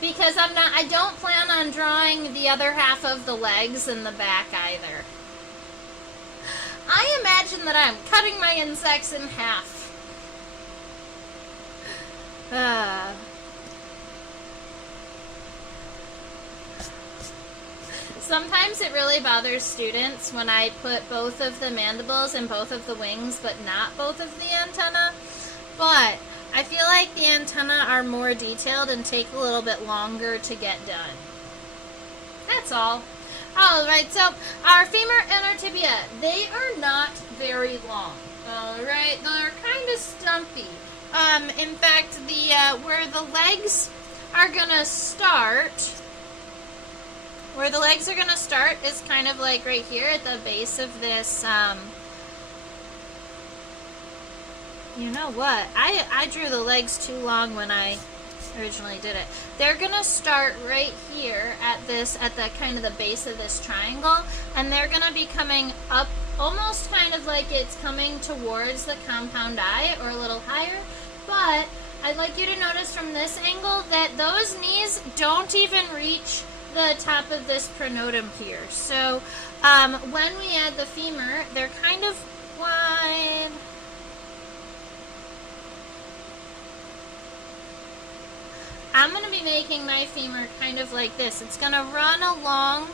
because I don't plan on drawing the other half of the legs in the back either. I imagine that I'm cutting my insects in half. Sometimes it really bothers students when I put both of the mandibles and both of the wings, but not both of the antenna. But I feel like the antenna are more detailed and take a little bit longer to get done. That's all. Alright, so our femur and our tibia, they are not very long. Alright, they're kind of stumpy. In fact, where the legs are gonna start, is kind of like right here at the base of this, you know what? I drew the legs too long when I originally did it. They're gonna start right here at the kind of the base of this triangle, and they're gonna be coming up almost kind of like it's coming towards the compound eye or a little higher. But I'd like you to notice from this angle that those knees don't even reach the top of this pronotum here. So when we add the femur, they're kind of wide. I'm going to be making my femur kind of like this. It's going to run along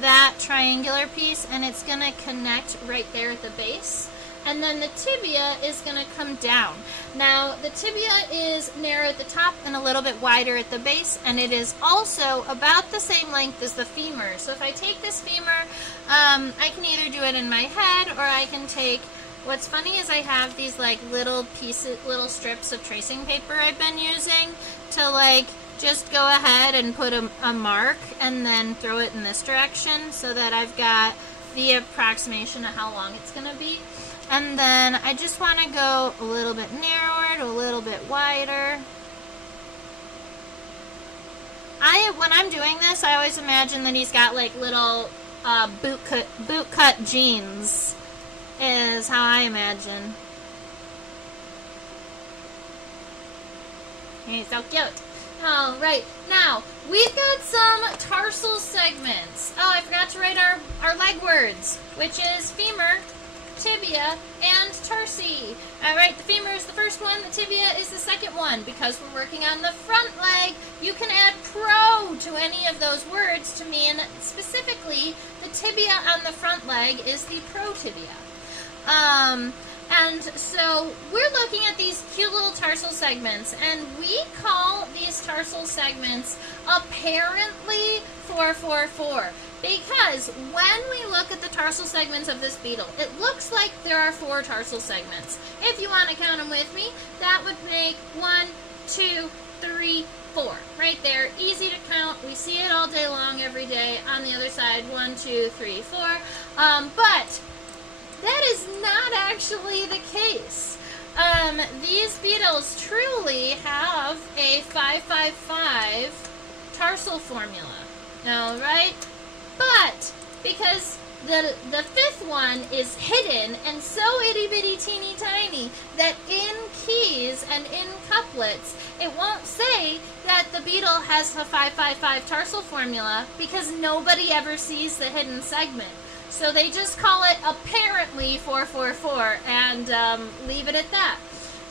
that triangular piece, and it's going to connect right there at the base. And then the tibia is going to come down. Now, the tibia is narrow at the top and a little bit wider at the base, and it is also about the same length as the femur. So if I take this femur, I can either do it in my head, or I can take... What's funny is I have these like little strips of tracing paper I've been using to like just go ahead and put a mark and then throw it in this direction so that I've got the approximation of how long it's going to be. And then I just want to go a little bit narrower to a little bit wider. When I'm doing this, I always imagine that he's got like little boot cut jeans. Is how I imagine. He's so cute. Alright, now, we've got some tarsal segments. Oh, I forgot to write our leg words, which is femur, tibia, and tarsi. Alright, the femur is the first one, the tibia is the second one. Because we're working on the front leg, you can add pro to any of those words to mean specifically the tibia on the front leg is the protibia. And so we're looking at these cute little tarsal segments, and we call these tarsal segments apparently 444 because when we look at the tarsal segments of this beetle, it looks like there are 4 tarsal segments. If you want to count them with me, that would make 1, 2, 3, 4. Right there, easy to count. We see it all day long, every day. On the other side, 1, 2, 3, 4. But that is not actually the case. These beetles truly have a 555 tarsal formula. Alright? But because the fifth one is hidden and so itty bitty teeny tiny that in keys and in couplets it won't say that the beetle has a 555 tarsal formula because nobody ever sees the hidden segment. So they just call it apparently 444 and leave it at that.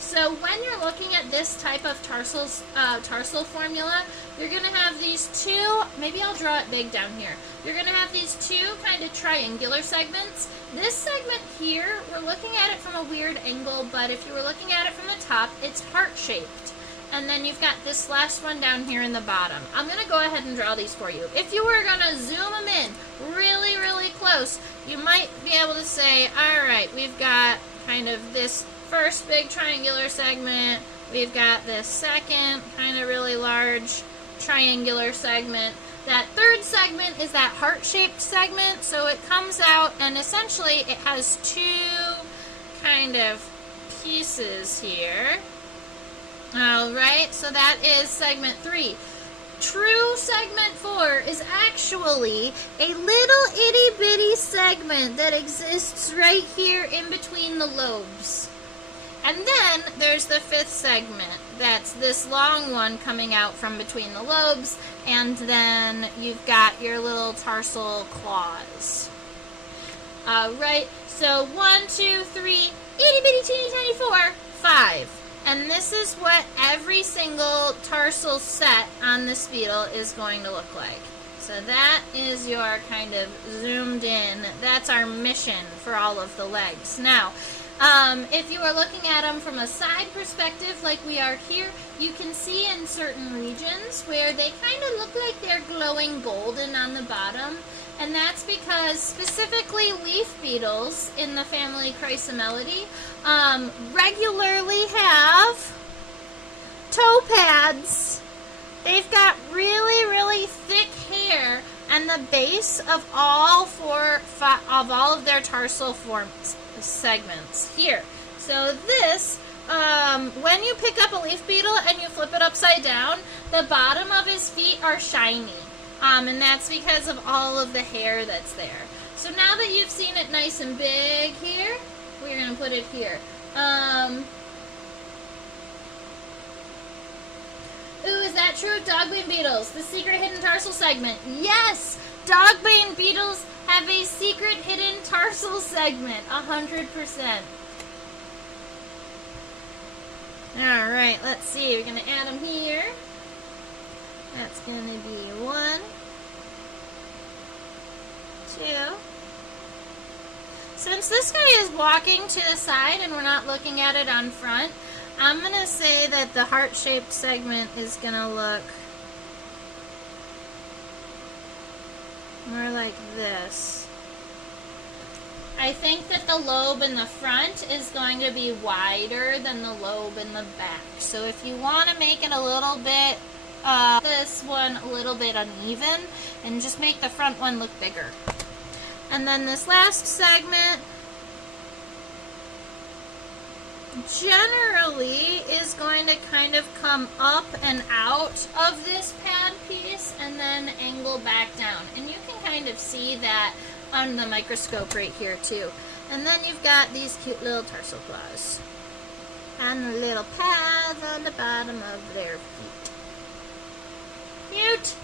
So when you're looking at this type of tarsal formula, you're going to have these two, maybe I'll draw it big down here. You're going to have these two kind of triangular segments. This segment here, we're looking at it from a weird angle, but if you were looking at it from the top, it's heart-shaped. And then you've got this last one down here in the bottom. I'm going to go ahead and draw these for you. If you were going to zoom them in really, really close, you might be able to say, alright, we've got kind of this first big triangular segment. We've got this second kind of really large triangular segment. That third segment is that heart-shaped segment. So it comes out and essentially it has two kind of pieces here. Alright, so that is segment 3. True segment 4 is actually a little itty bitty segment that exists right here in between the lobes. And then there's the 5th segment. That's this long one coming out from between the lobes. And then you've got your little tarsal claws. Alright, so 1, 2, 3, itty bitty teeny tiny 4, 5. And this is what every single tarsal set on this beetle is going to look like. So that is your kind of zoomed in. That's our mission for all of the legs. Now, if you are looking at them from a side perspective like we are here, you can see in certain regions where they kind of look like they're glowing golden on the bottom. And that's because specifically leaf beetles in the family Chrysomelidae regularly have toe pads. They've got really, really thick hair on the base of all of their tarsal segments here. So this, when you pick up a leaf beetle and you flip it upside down, the bottom of his feet are shiny. And that's because of all of the hair that's there. So now that you've seen it nice and big here, we're going to put it here. Ooh, is that true of dogbane beetles? The secret hidden tarsal segment. Yes! Dogbane beetles have a secret hidden tarsal segment. 100%. Alright, let's see. We're going to add them here. That's going to be 1, 2. Since this guy is walking to the side and we're not looking at it on front, I'm going to say that the heart-shaped segment is going to look more like this. I think that the lobe in the front is going to be wider than the lobe in the back. So if you want to make it a little bit, this one a little bit uneven, and just make the front one look bigger. And then this last segment generally is going to kind of come up and out of this pad piece and then angle back down. And you can kind of see that on the microscope right here too. And then you've got these cute little tarsal claws and the little pads on the bottom of their feet. Cute!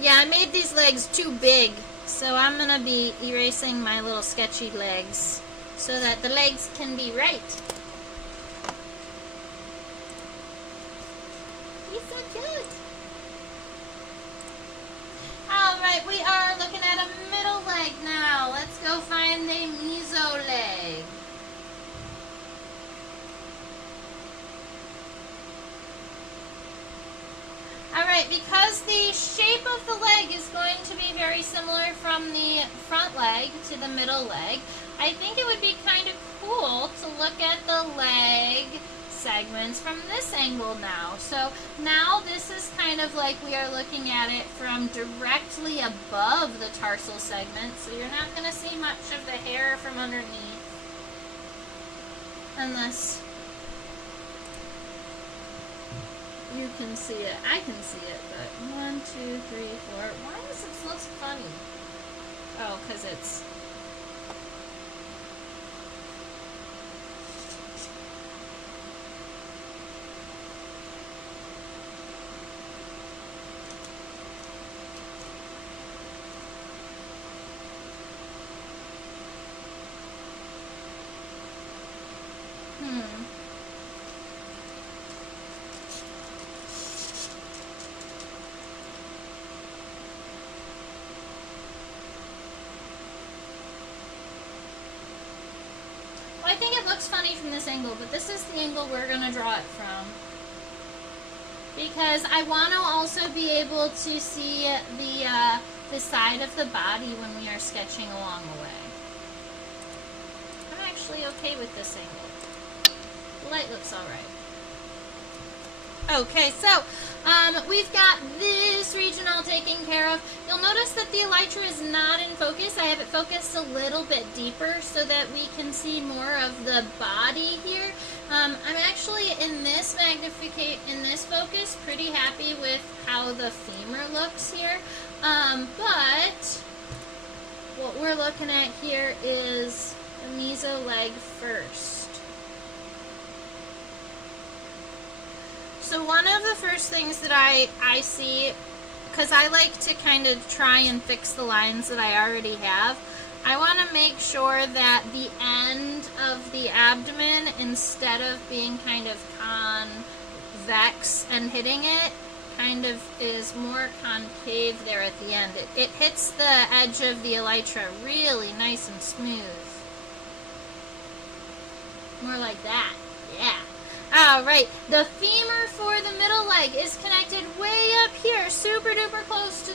Yeah, I made these legs too big, so I'm going to be erasing my little sketchy legs so that the legs can be right. He's so cute! Alright, we are looking at a middle leg now. Let's go find the meso leg. Alright, because the shape of the leg is going to be very similar from the front leg to the middle leg, I think it would be kind of cool to look at the leg segments from this angle now. So now this is kind of like we are looking at it from directly above the tarsal segment, so you're not going to see much of the hair from underneath. Unless you can see it. I can see it, but 1, 2, 3, 4. Why does it look funny? Oh, because it's... I think it looks funny from this angle, but this is the angle we're going to draw it from. Because I want to also be able to see the side of the body when we are sketching along the way. I'm actually okay with this angle. The light looks alright. Okay, so we've got this region all taken care of. You'll notice that the elytra is not in focus. I have it focused a little bit deeper so that we can see more of the body here. I'm actually in this focus pretty happy with how the femur looks here. But what we're looking at here is the meso leg first. So one of the first things that I see, because I like to kind of try and fix the lines that I already have, I want to make sure that the end of the abdomen, instead of being kind of convex and hitting it, kind of is more concave there at the end. It hits the edge of the elytra really nice and smooth. More like that. Yeah. Alright, the femur for the middle leg is connected way up here, super duper close to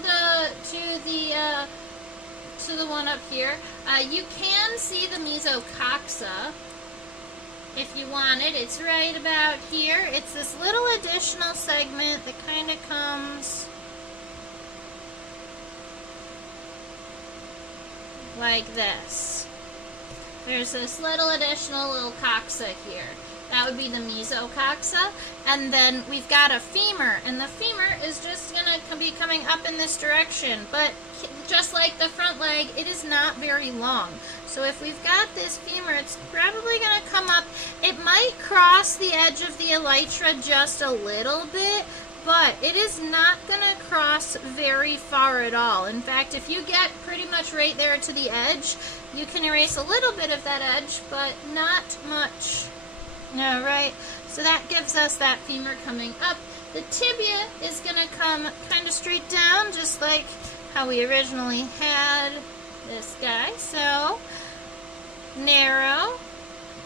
the one up here. You can see the mesocoxa if you want it. It's right about here. It's this little additional segment that kind of comes like this. There's this little additional little coxa here. That would be the mesocoxa. And then we've got a femur, and the femur is just going to be coming up in this direction. But just like the front leg, it is not very long. So if we've got this femur, it's probably going to come up. It might cross the edge of the elytra just a little bit, but it is not going to cross very far at all. In fact, if you get pretty much right there to the edge, you can erase a little bit of that edge, but not much. All right, so that gives us that femur coming up. The tibia is going to come kind of straight down, just like how we originally had this guy. So, narrow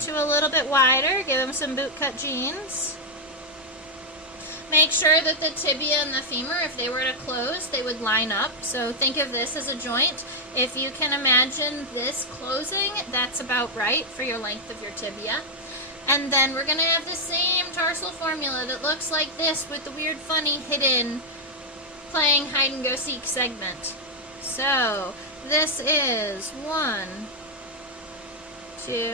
to a little bit wider, give him some bootcut jeans. Make sure that the tibia and the femur, if they were to close, they would line up. So think of this as a joint. If you can imagine this closing, that's about right for your length of your tibia. And then we're going to have the same tarsal formula that looks like this with the weird, funny, hidden, playing hide-and-go-seek segment. So, this is 1, 2. You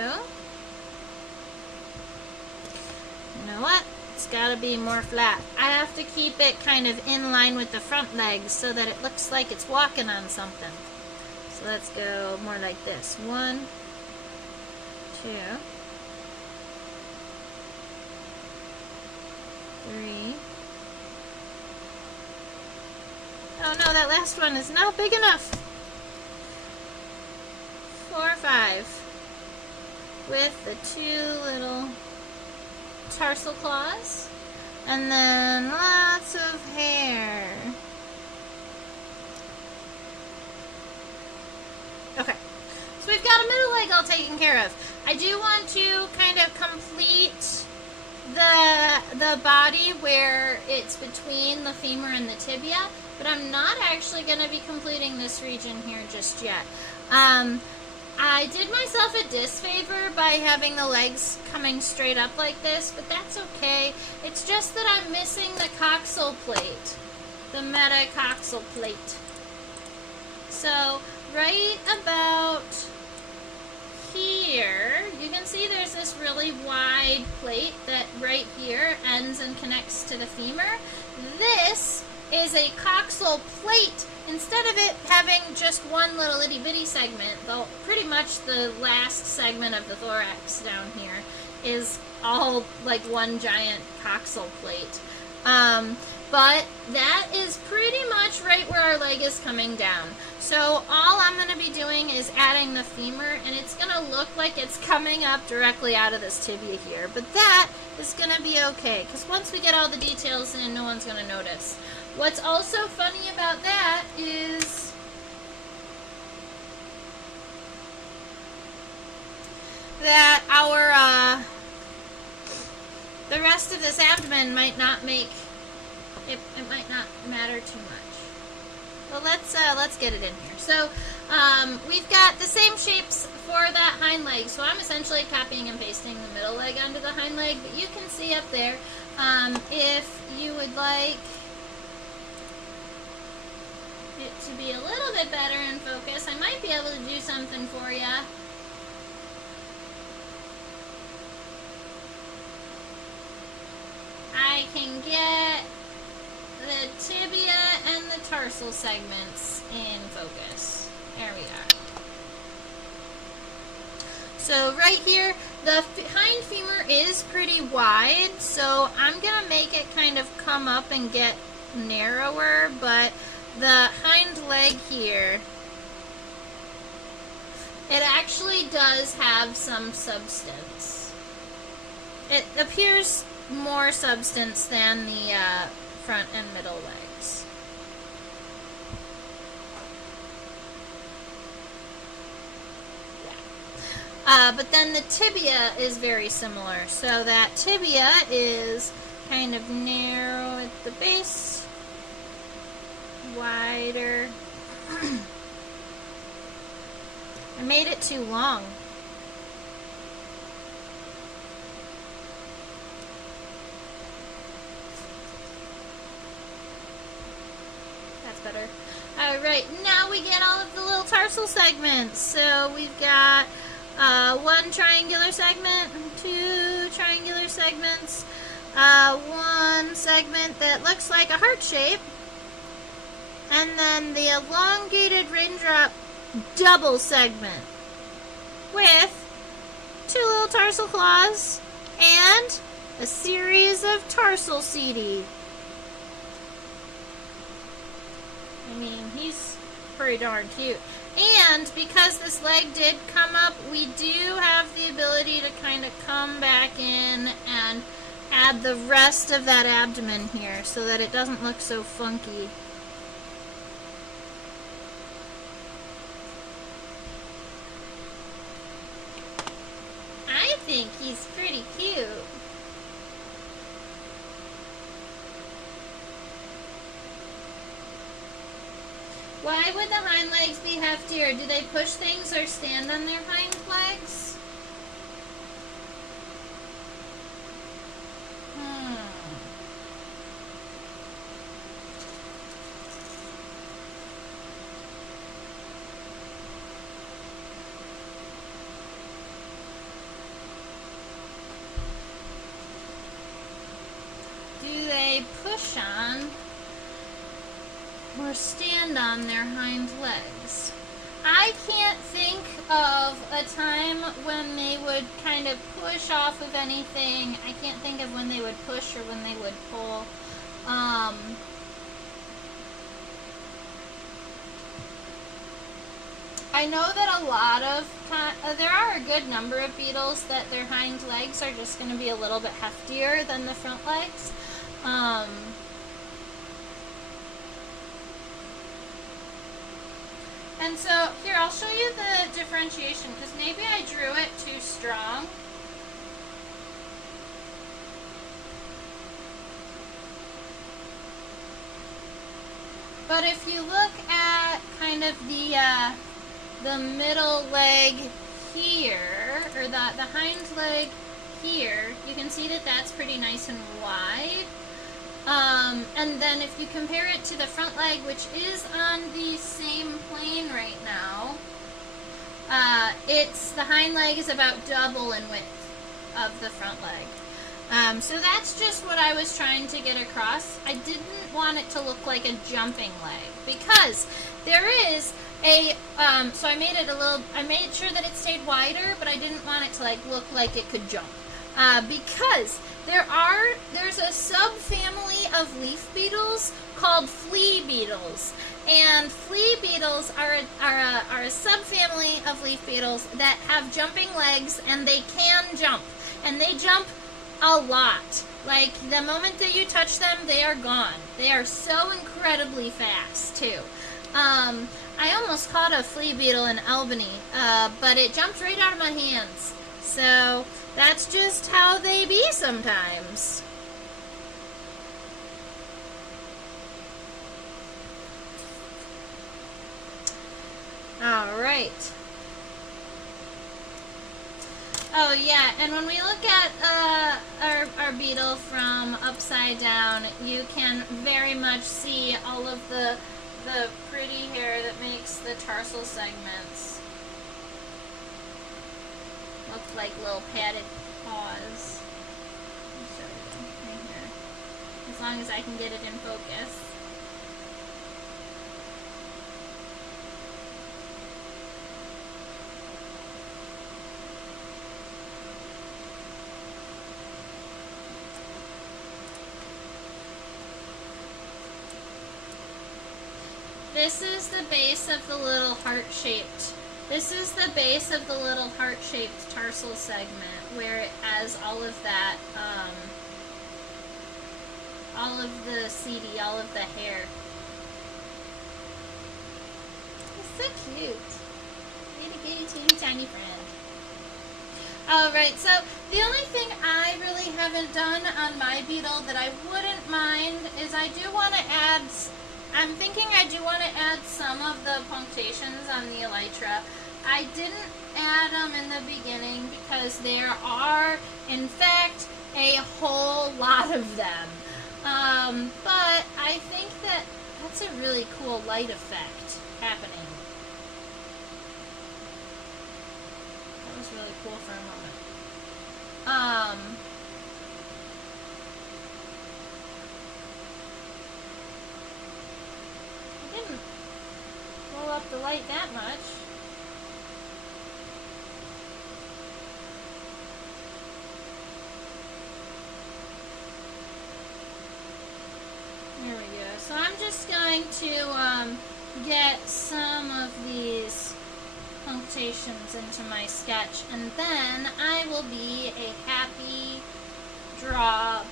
know what? It's got to be more flat. I have to keep it kind of in line with the front legs so that it looks like it's walking on something. So let's go more like this. 1, 2. 3. Oh no, that last one is not big enough. 4, 5. With the 2 little tarsal claws. And then lots of hair. Okay. So we've got a middle leg all taken care of. I do want to kind of complete the body where it's between the femur and the tibia, but I'm not actually going to be completing this region here just yet. I did myself a disfavor by having the legs coming straight up like this, but that's okay. It's just that I'm missing the coxal plate, the metacoxal plate. So right about here, you can see there's this really wide plate that right here ends and connects to the femur. This is a coxal plate. Instead of it having just one little itty bitty segment, though pretty much the last segment of the thorax down here is all like one giant coxal plate. But that is pretty much right where our leg is coming down. So all I'm going to be doing is adding the femur, and it's going to look like it's coming up directly out of this tibia here. But that is going to be okay, because once we get all the details in, no one's going to notice. What's also funny about that is that our the rest of this abdomen might not make it might not matter too much. Well, let's get it in here. So we've got the same shapes for that hind leg. So I'm essentially copying and pasting the middle leg onto the hind leg, but you can see up there if you would like it to be a little bit better in focus, I might be able to do something for you. I can get the tibia and the tarsal segments in focus. There we are. So right here, the hind femur is pretty wide, so I'm going to make it kind of come up and get narrower, but the hind leg here, it actually does have some substance. It appears more substance than the front and middle legs. But then the tibia is very similar. So that tibia is kind of narrow at the base, wider. I made it too long. That's better. Alright, now we get all of the little tarsal segments. So we've got one triangular segment, two triangular segments, one segment that looks like a heart shape, and then the elongated raindrop double segment with two little tarsal claws and a series of tarsal setae. I mean, he's pretty darn cute. And because this leg did come up, we do have the ability to kind of come back in and add the rest of that abdomen here so that it doesn't look so funky. I think he's pretty cute. Why would the hind legs be heftier? Do they push things or stand on their hind legs? Do they push on or stand on their hind legs? I can't think of a time when they would kind of push off of anything. I can't think of when they would push or when they would pull. I know that a lot of there are a good number of beetles that their hind legs are just going to be a little bit heftier than the front legs. And so, here, I'll show you the differentiation, because maybe I drew it too strong. But if you look at kind of the middle leg here, or the hind leg here, you can see that that's pretty nice and wide. And then if you compare it to the front leg, which is on the same plane right now, the hind leg is about double in width of the front leg. So that's just what I was trying to get across. I didn't want it to look like a jumping leg, because there is so I made sure that it stayed wider, but I didn't want it to look like it could jump. Because there's a subfamily of leaf beetles called flea beetles, and flea beetles are a subfamily of leaf beetles that have jumping legs, and they can jump, and they jump a lot. Like, the moment that you touch them, they are gone. They are so incredibly fast too. I almost caught a flea beetle in Albany, but it jumped right out of my hands. So that's just how they be sometimes. All right. Oh yeah, and when we look at our beetle from upside down, you can very much see all of the pretty hair that makes the tarsal segments look like little padded paws. I'll show you right here, as long as I can get it in focus. This is the base of the little heart-shaped. This is the base of the little heart-shaped tarsal segment, where it has all of that all of the CD, all of the hair. It's so cute. Itty bitty tiny friend. Alright, so the only thing I really haven't done on my beetle that I wouldn't mind is I do want to add, I'm thinking I do want to add some of the punctations on the elytra. I didn't add them in the beginning because there are, in fact, a whole lot of them. But I think that that's a really cool light effect happening. That was really cool for a moment. I didn't blow up the light that much. There we go. So I'm just going to get some of these punctations into my sketch, and then I will be a happy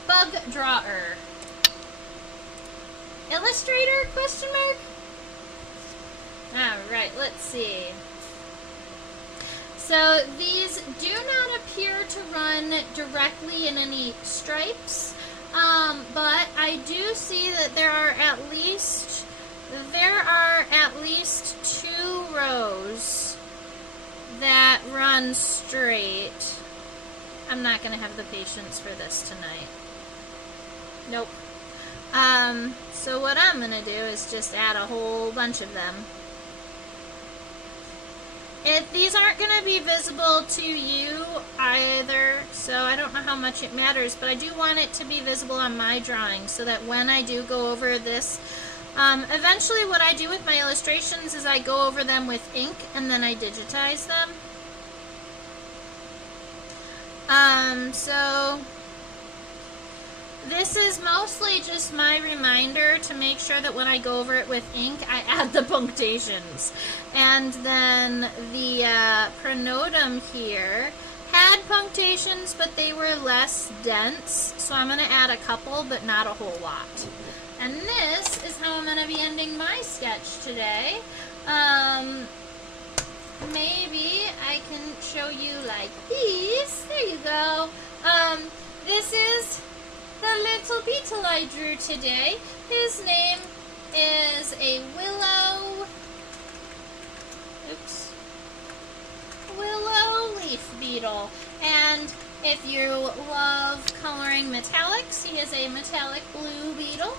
bug drawer. Illustrator, question mark? Alright, let's see. So these do not appear to run directly in any stripes, but I do see that there are at least 2 rows that run straight. I'm not going to have the patience for this tonight. Nope. So what I'm going to do is just add a whole bunch of them. These aren't going to be visible to you either, so I don't know how much it matters, but I do want it to be visible on my drawing so that when I do go over this, eventually what I do with my illustrations is I go over them with ink and then I digitize them. So this is mostly just my reminder to make sure that when I go over it with ink, I add the punctations. And then the pronotum here had punctations, but they were less dense, so I'm going to add a couple, but not a whole lot. And this is how I'm going to be ending my sketch today. Maybe I can show you like this. There you go. This is the little beetle I drew today. His name is a Willow. Oops. Willow leaf beetle. And if you love coloring metallics, he is a metallic blue beetle.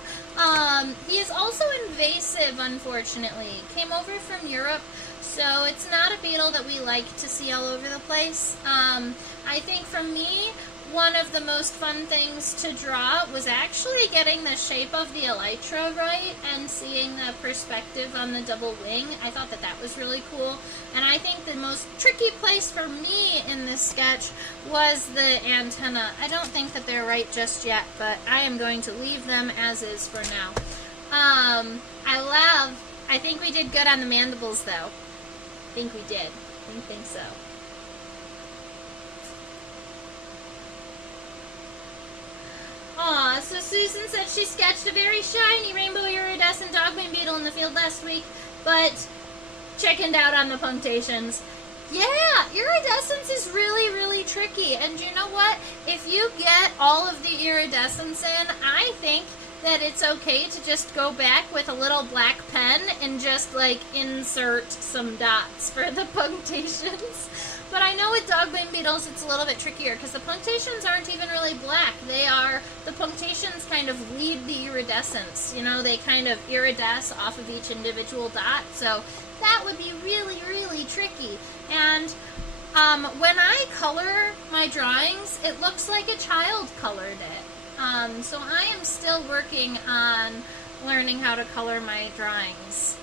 He is also invasive, unfortunately. Came over from Europe, so it's not a beetle that we like to see all over the place. I think for me, one of the most fun things to draw was actually getting the shape of the elytra right and seeing the perspective on the double wing. I thought that that was really cool. And I think the most tricky place for me in this sketch was the antenna. I don't think that they're right just yet, but I am going to leave them as is for now. I think we did good on the mandibles though. I think we did. I think so. Aw, so Susan said she sketched a very shiny rainbow iridescent dogwing beetle in the field last week, but chickened out on the punctations. Yeah, iridescence is really, really tricky. And you know what? If you get all of the iridescence in, I think that it's okay to just go back with a little black pen and just, like, insert some dots for the punctations. But I know with dogwing beetles it's a little bit trickier because the punctations aren't even really black. The punctations kind of lead the iridescence. You know, they kind of iridesce off of each individual dot. So that would be really, really tricky. And when I color my drawings, it looks like a child colored it. So I am still working on learning how to color my drawings.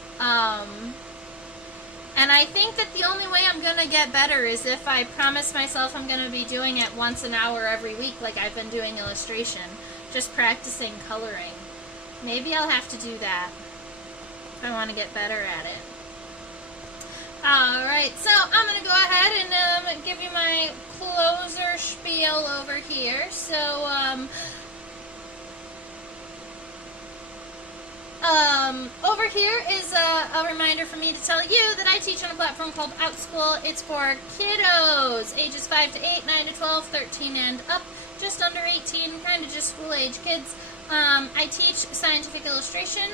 And I think that the only way I'm going to get better is if I promise myself I'm going to be doing it once an hour every week like I've been doing illustration. Just practicing coloring. Maybe I'll have to do that if I want to get better at it. Alright, so I'm going to go ahead and give you my closer spiel over here. So, Over here is a reminder for me to tell you that I teach on a platform called OutSchool. It's for kiddos, ages 5 to 8, 9 to 12, 13 and up, just under 18, kind of just school-age kids. I teach scientific illustration,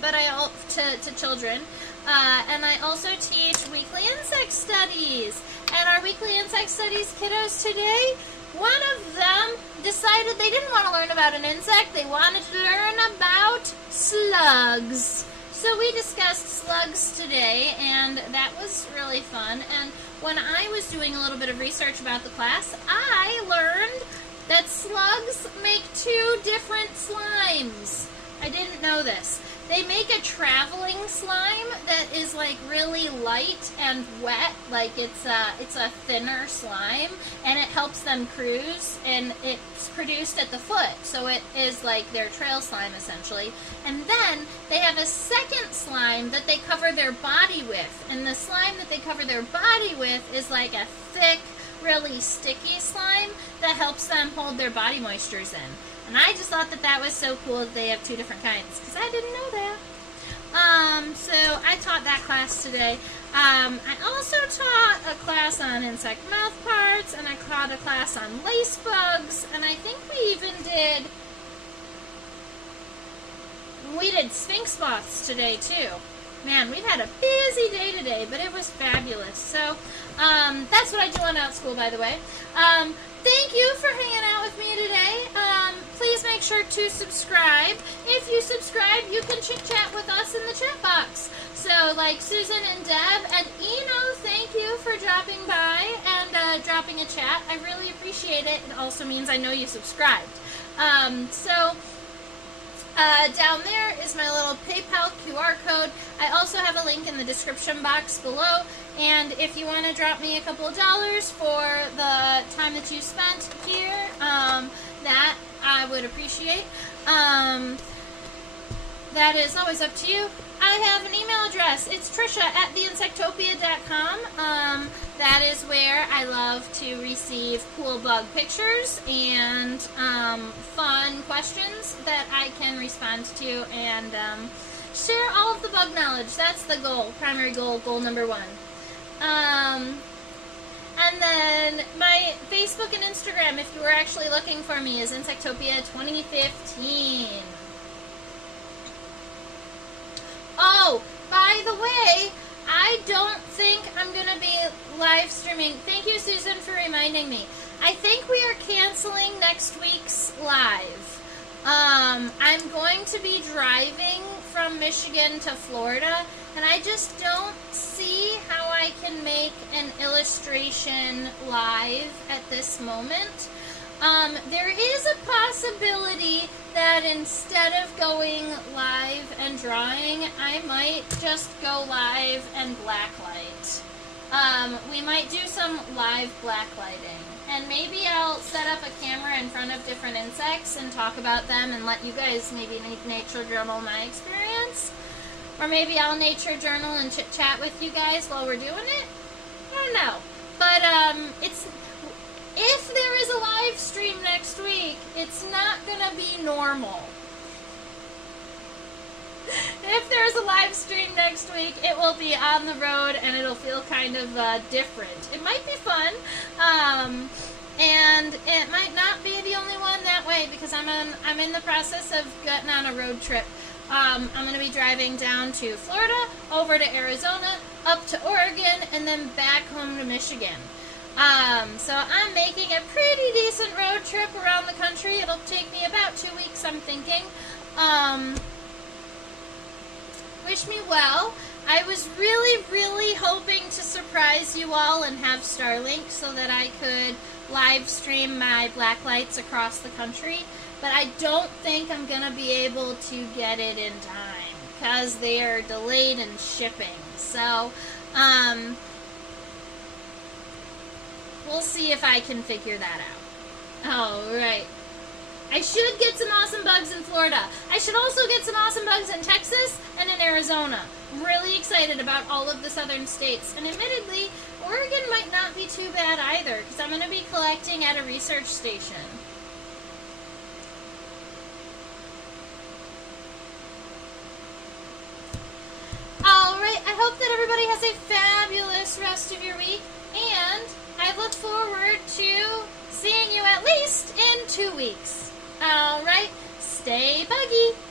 but to children, and I also teach weekly insect studies. And our weekly insect studies kiddos today, one of them decided they didn't want to learn about an insect, they wanted to learn about slugs. So we discussed slugs today, and that was really fun. And when I was doing a little bit of research about the class, I learned that slugs make 2 different slimes. I didn't know this. They make a traveling slime that is like really light and wet, like it's a thinner slime, and it helps them cruise, and it's produced at the foot, so it is like their trail slime essentially. And then they have a second slime that they cover their body with, and the slime that they cover their body with is like a thick, really sticky slime that helps them hold their body moistures in. And I just thought that that was so cool that they have 2 different kinds, because I didn't know that. So I taught that class today. I also taught a class on insect mouth parts, and I taught a class on lace bugs, and I think we did sphinx moths today too. Man, we've had a busy day today, but it was fabulous. So that's what I do on OutSchool, by the way. Thank you for hanging out with me today. Please make sure to subscribe. If you subscribe, you can chit-chat with us in the chat box. So, like Susan and Deb and Eno, thank you for dropping by and dropping a chat. I really appreciate it. It also means I know you subscribed. Down there is my little PayPal QR code. I also have a link in the description box below. And if you want to drop me a couple of dollars for the time that you spent here, that I would appreciate. That is always up to you. I have an email address. It's trisha@theinsectopia.com. That is where I love to receive cool bug pictures and fun questions that I can respond to and share all of the bug knowledge. That's the goal, primary goal, goal number 1. And then my Facebook and Instagram, if you were actually looking for me, is Insectopia 2015. Oh, by the way, I don't think I'm going to be live streaming. Thank you, Susan, for reminding me. I think we are canceling next week's live. I'm going to be driving from Michigan to Florida, and I just don't see how I can make an illustration live at this moment. There is a possibility that instead of going live and drawing, I might just go live and blacklight. We might do some live blacklighting. And maybe I'll set up a camera in front of different insects and talk about them and let you guys maybe nature journal my experience. Or maybe I'll nature journal and chit-chat with you guys while we're doing it. I don't know. But if there is a live stream next week, it's not going to be normal. If there's a live stream next week, it will be on the road and it'll feel kind of different. It might be fun, and it might not be the only one that way because I'm in the process of getting on a road trip. I'm going to be driving down to Florida, over to Arizona, up to Oregon, and then back home to Michigan. So I'm making a pretty decent road trip around the country. It'll take me about 2 weeks, I'm thinking. Wish me well. I was really, really hoping to surprise you all and have Starlink so that I could live stream my black lights across the country, but I don't think I'm going to be able to get it in time because they are delayed in shipping. So, we'll see if I can figure that out. All right. I should get some awesome bugs in Florida. I should also get some awesome bugs in Texas and in Arizona. I'm really excited about all of the southern states. And admittedly, Oregon might not be too bad either, because I'm going to be collecting at a research station. hope that everybody has a fabulous rest of your week, and I look forward to seeing you at least in 2 weeks. All right, stay buggy.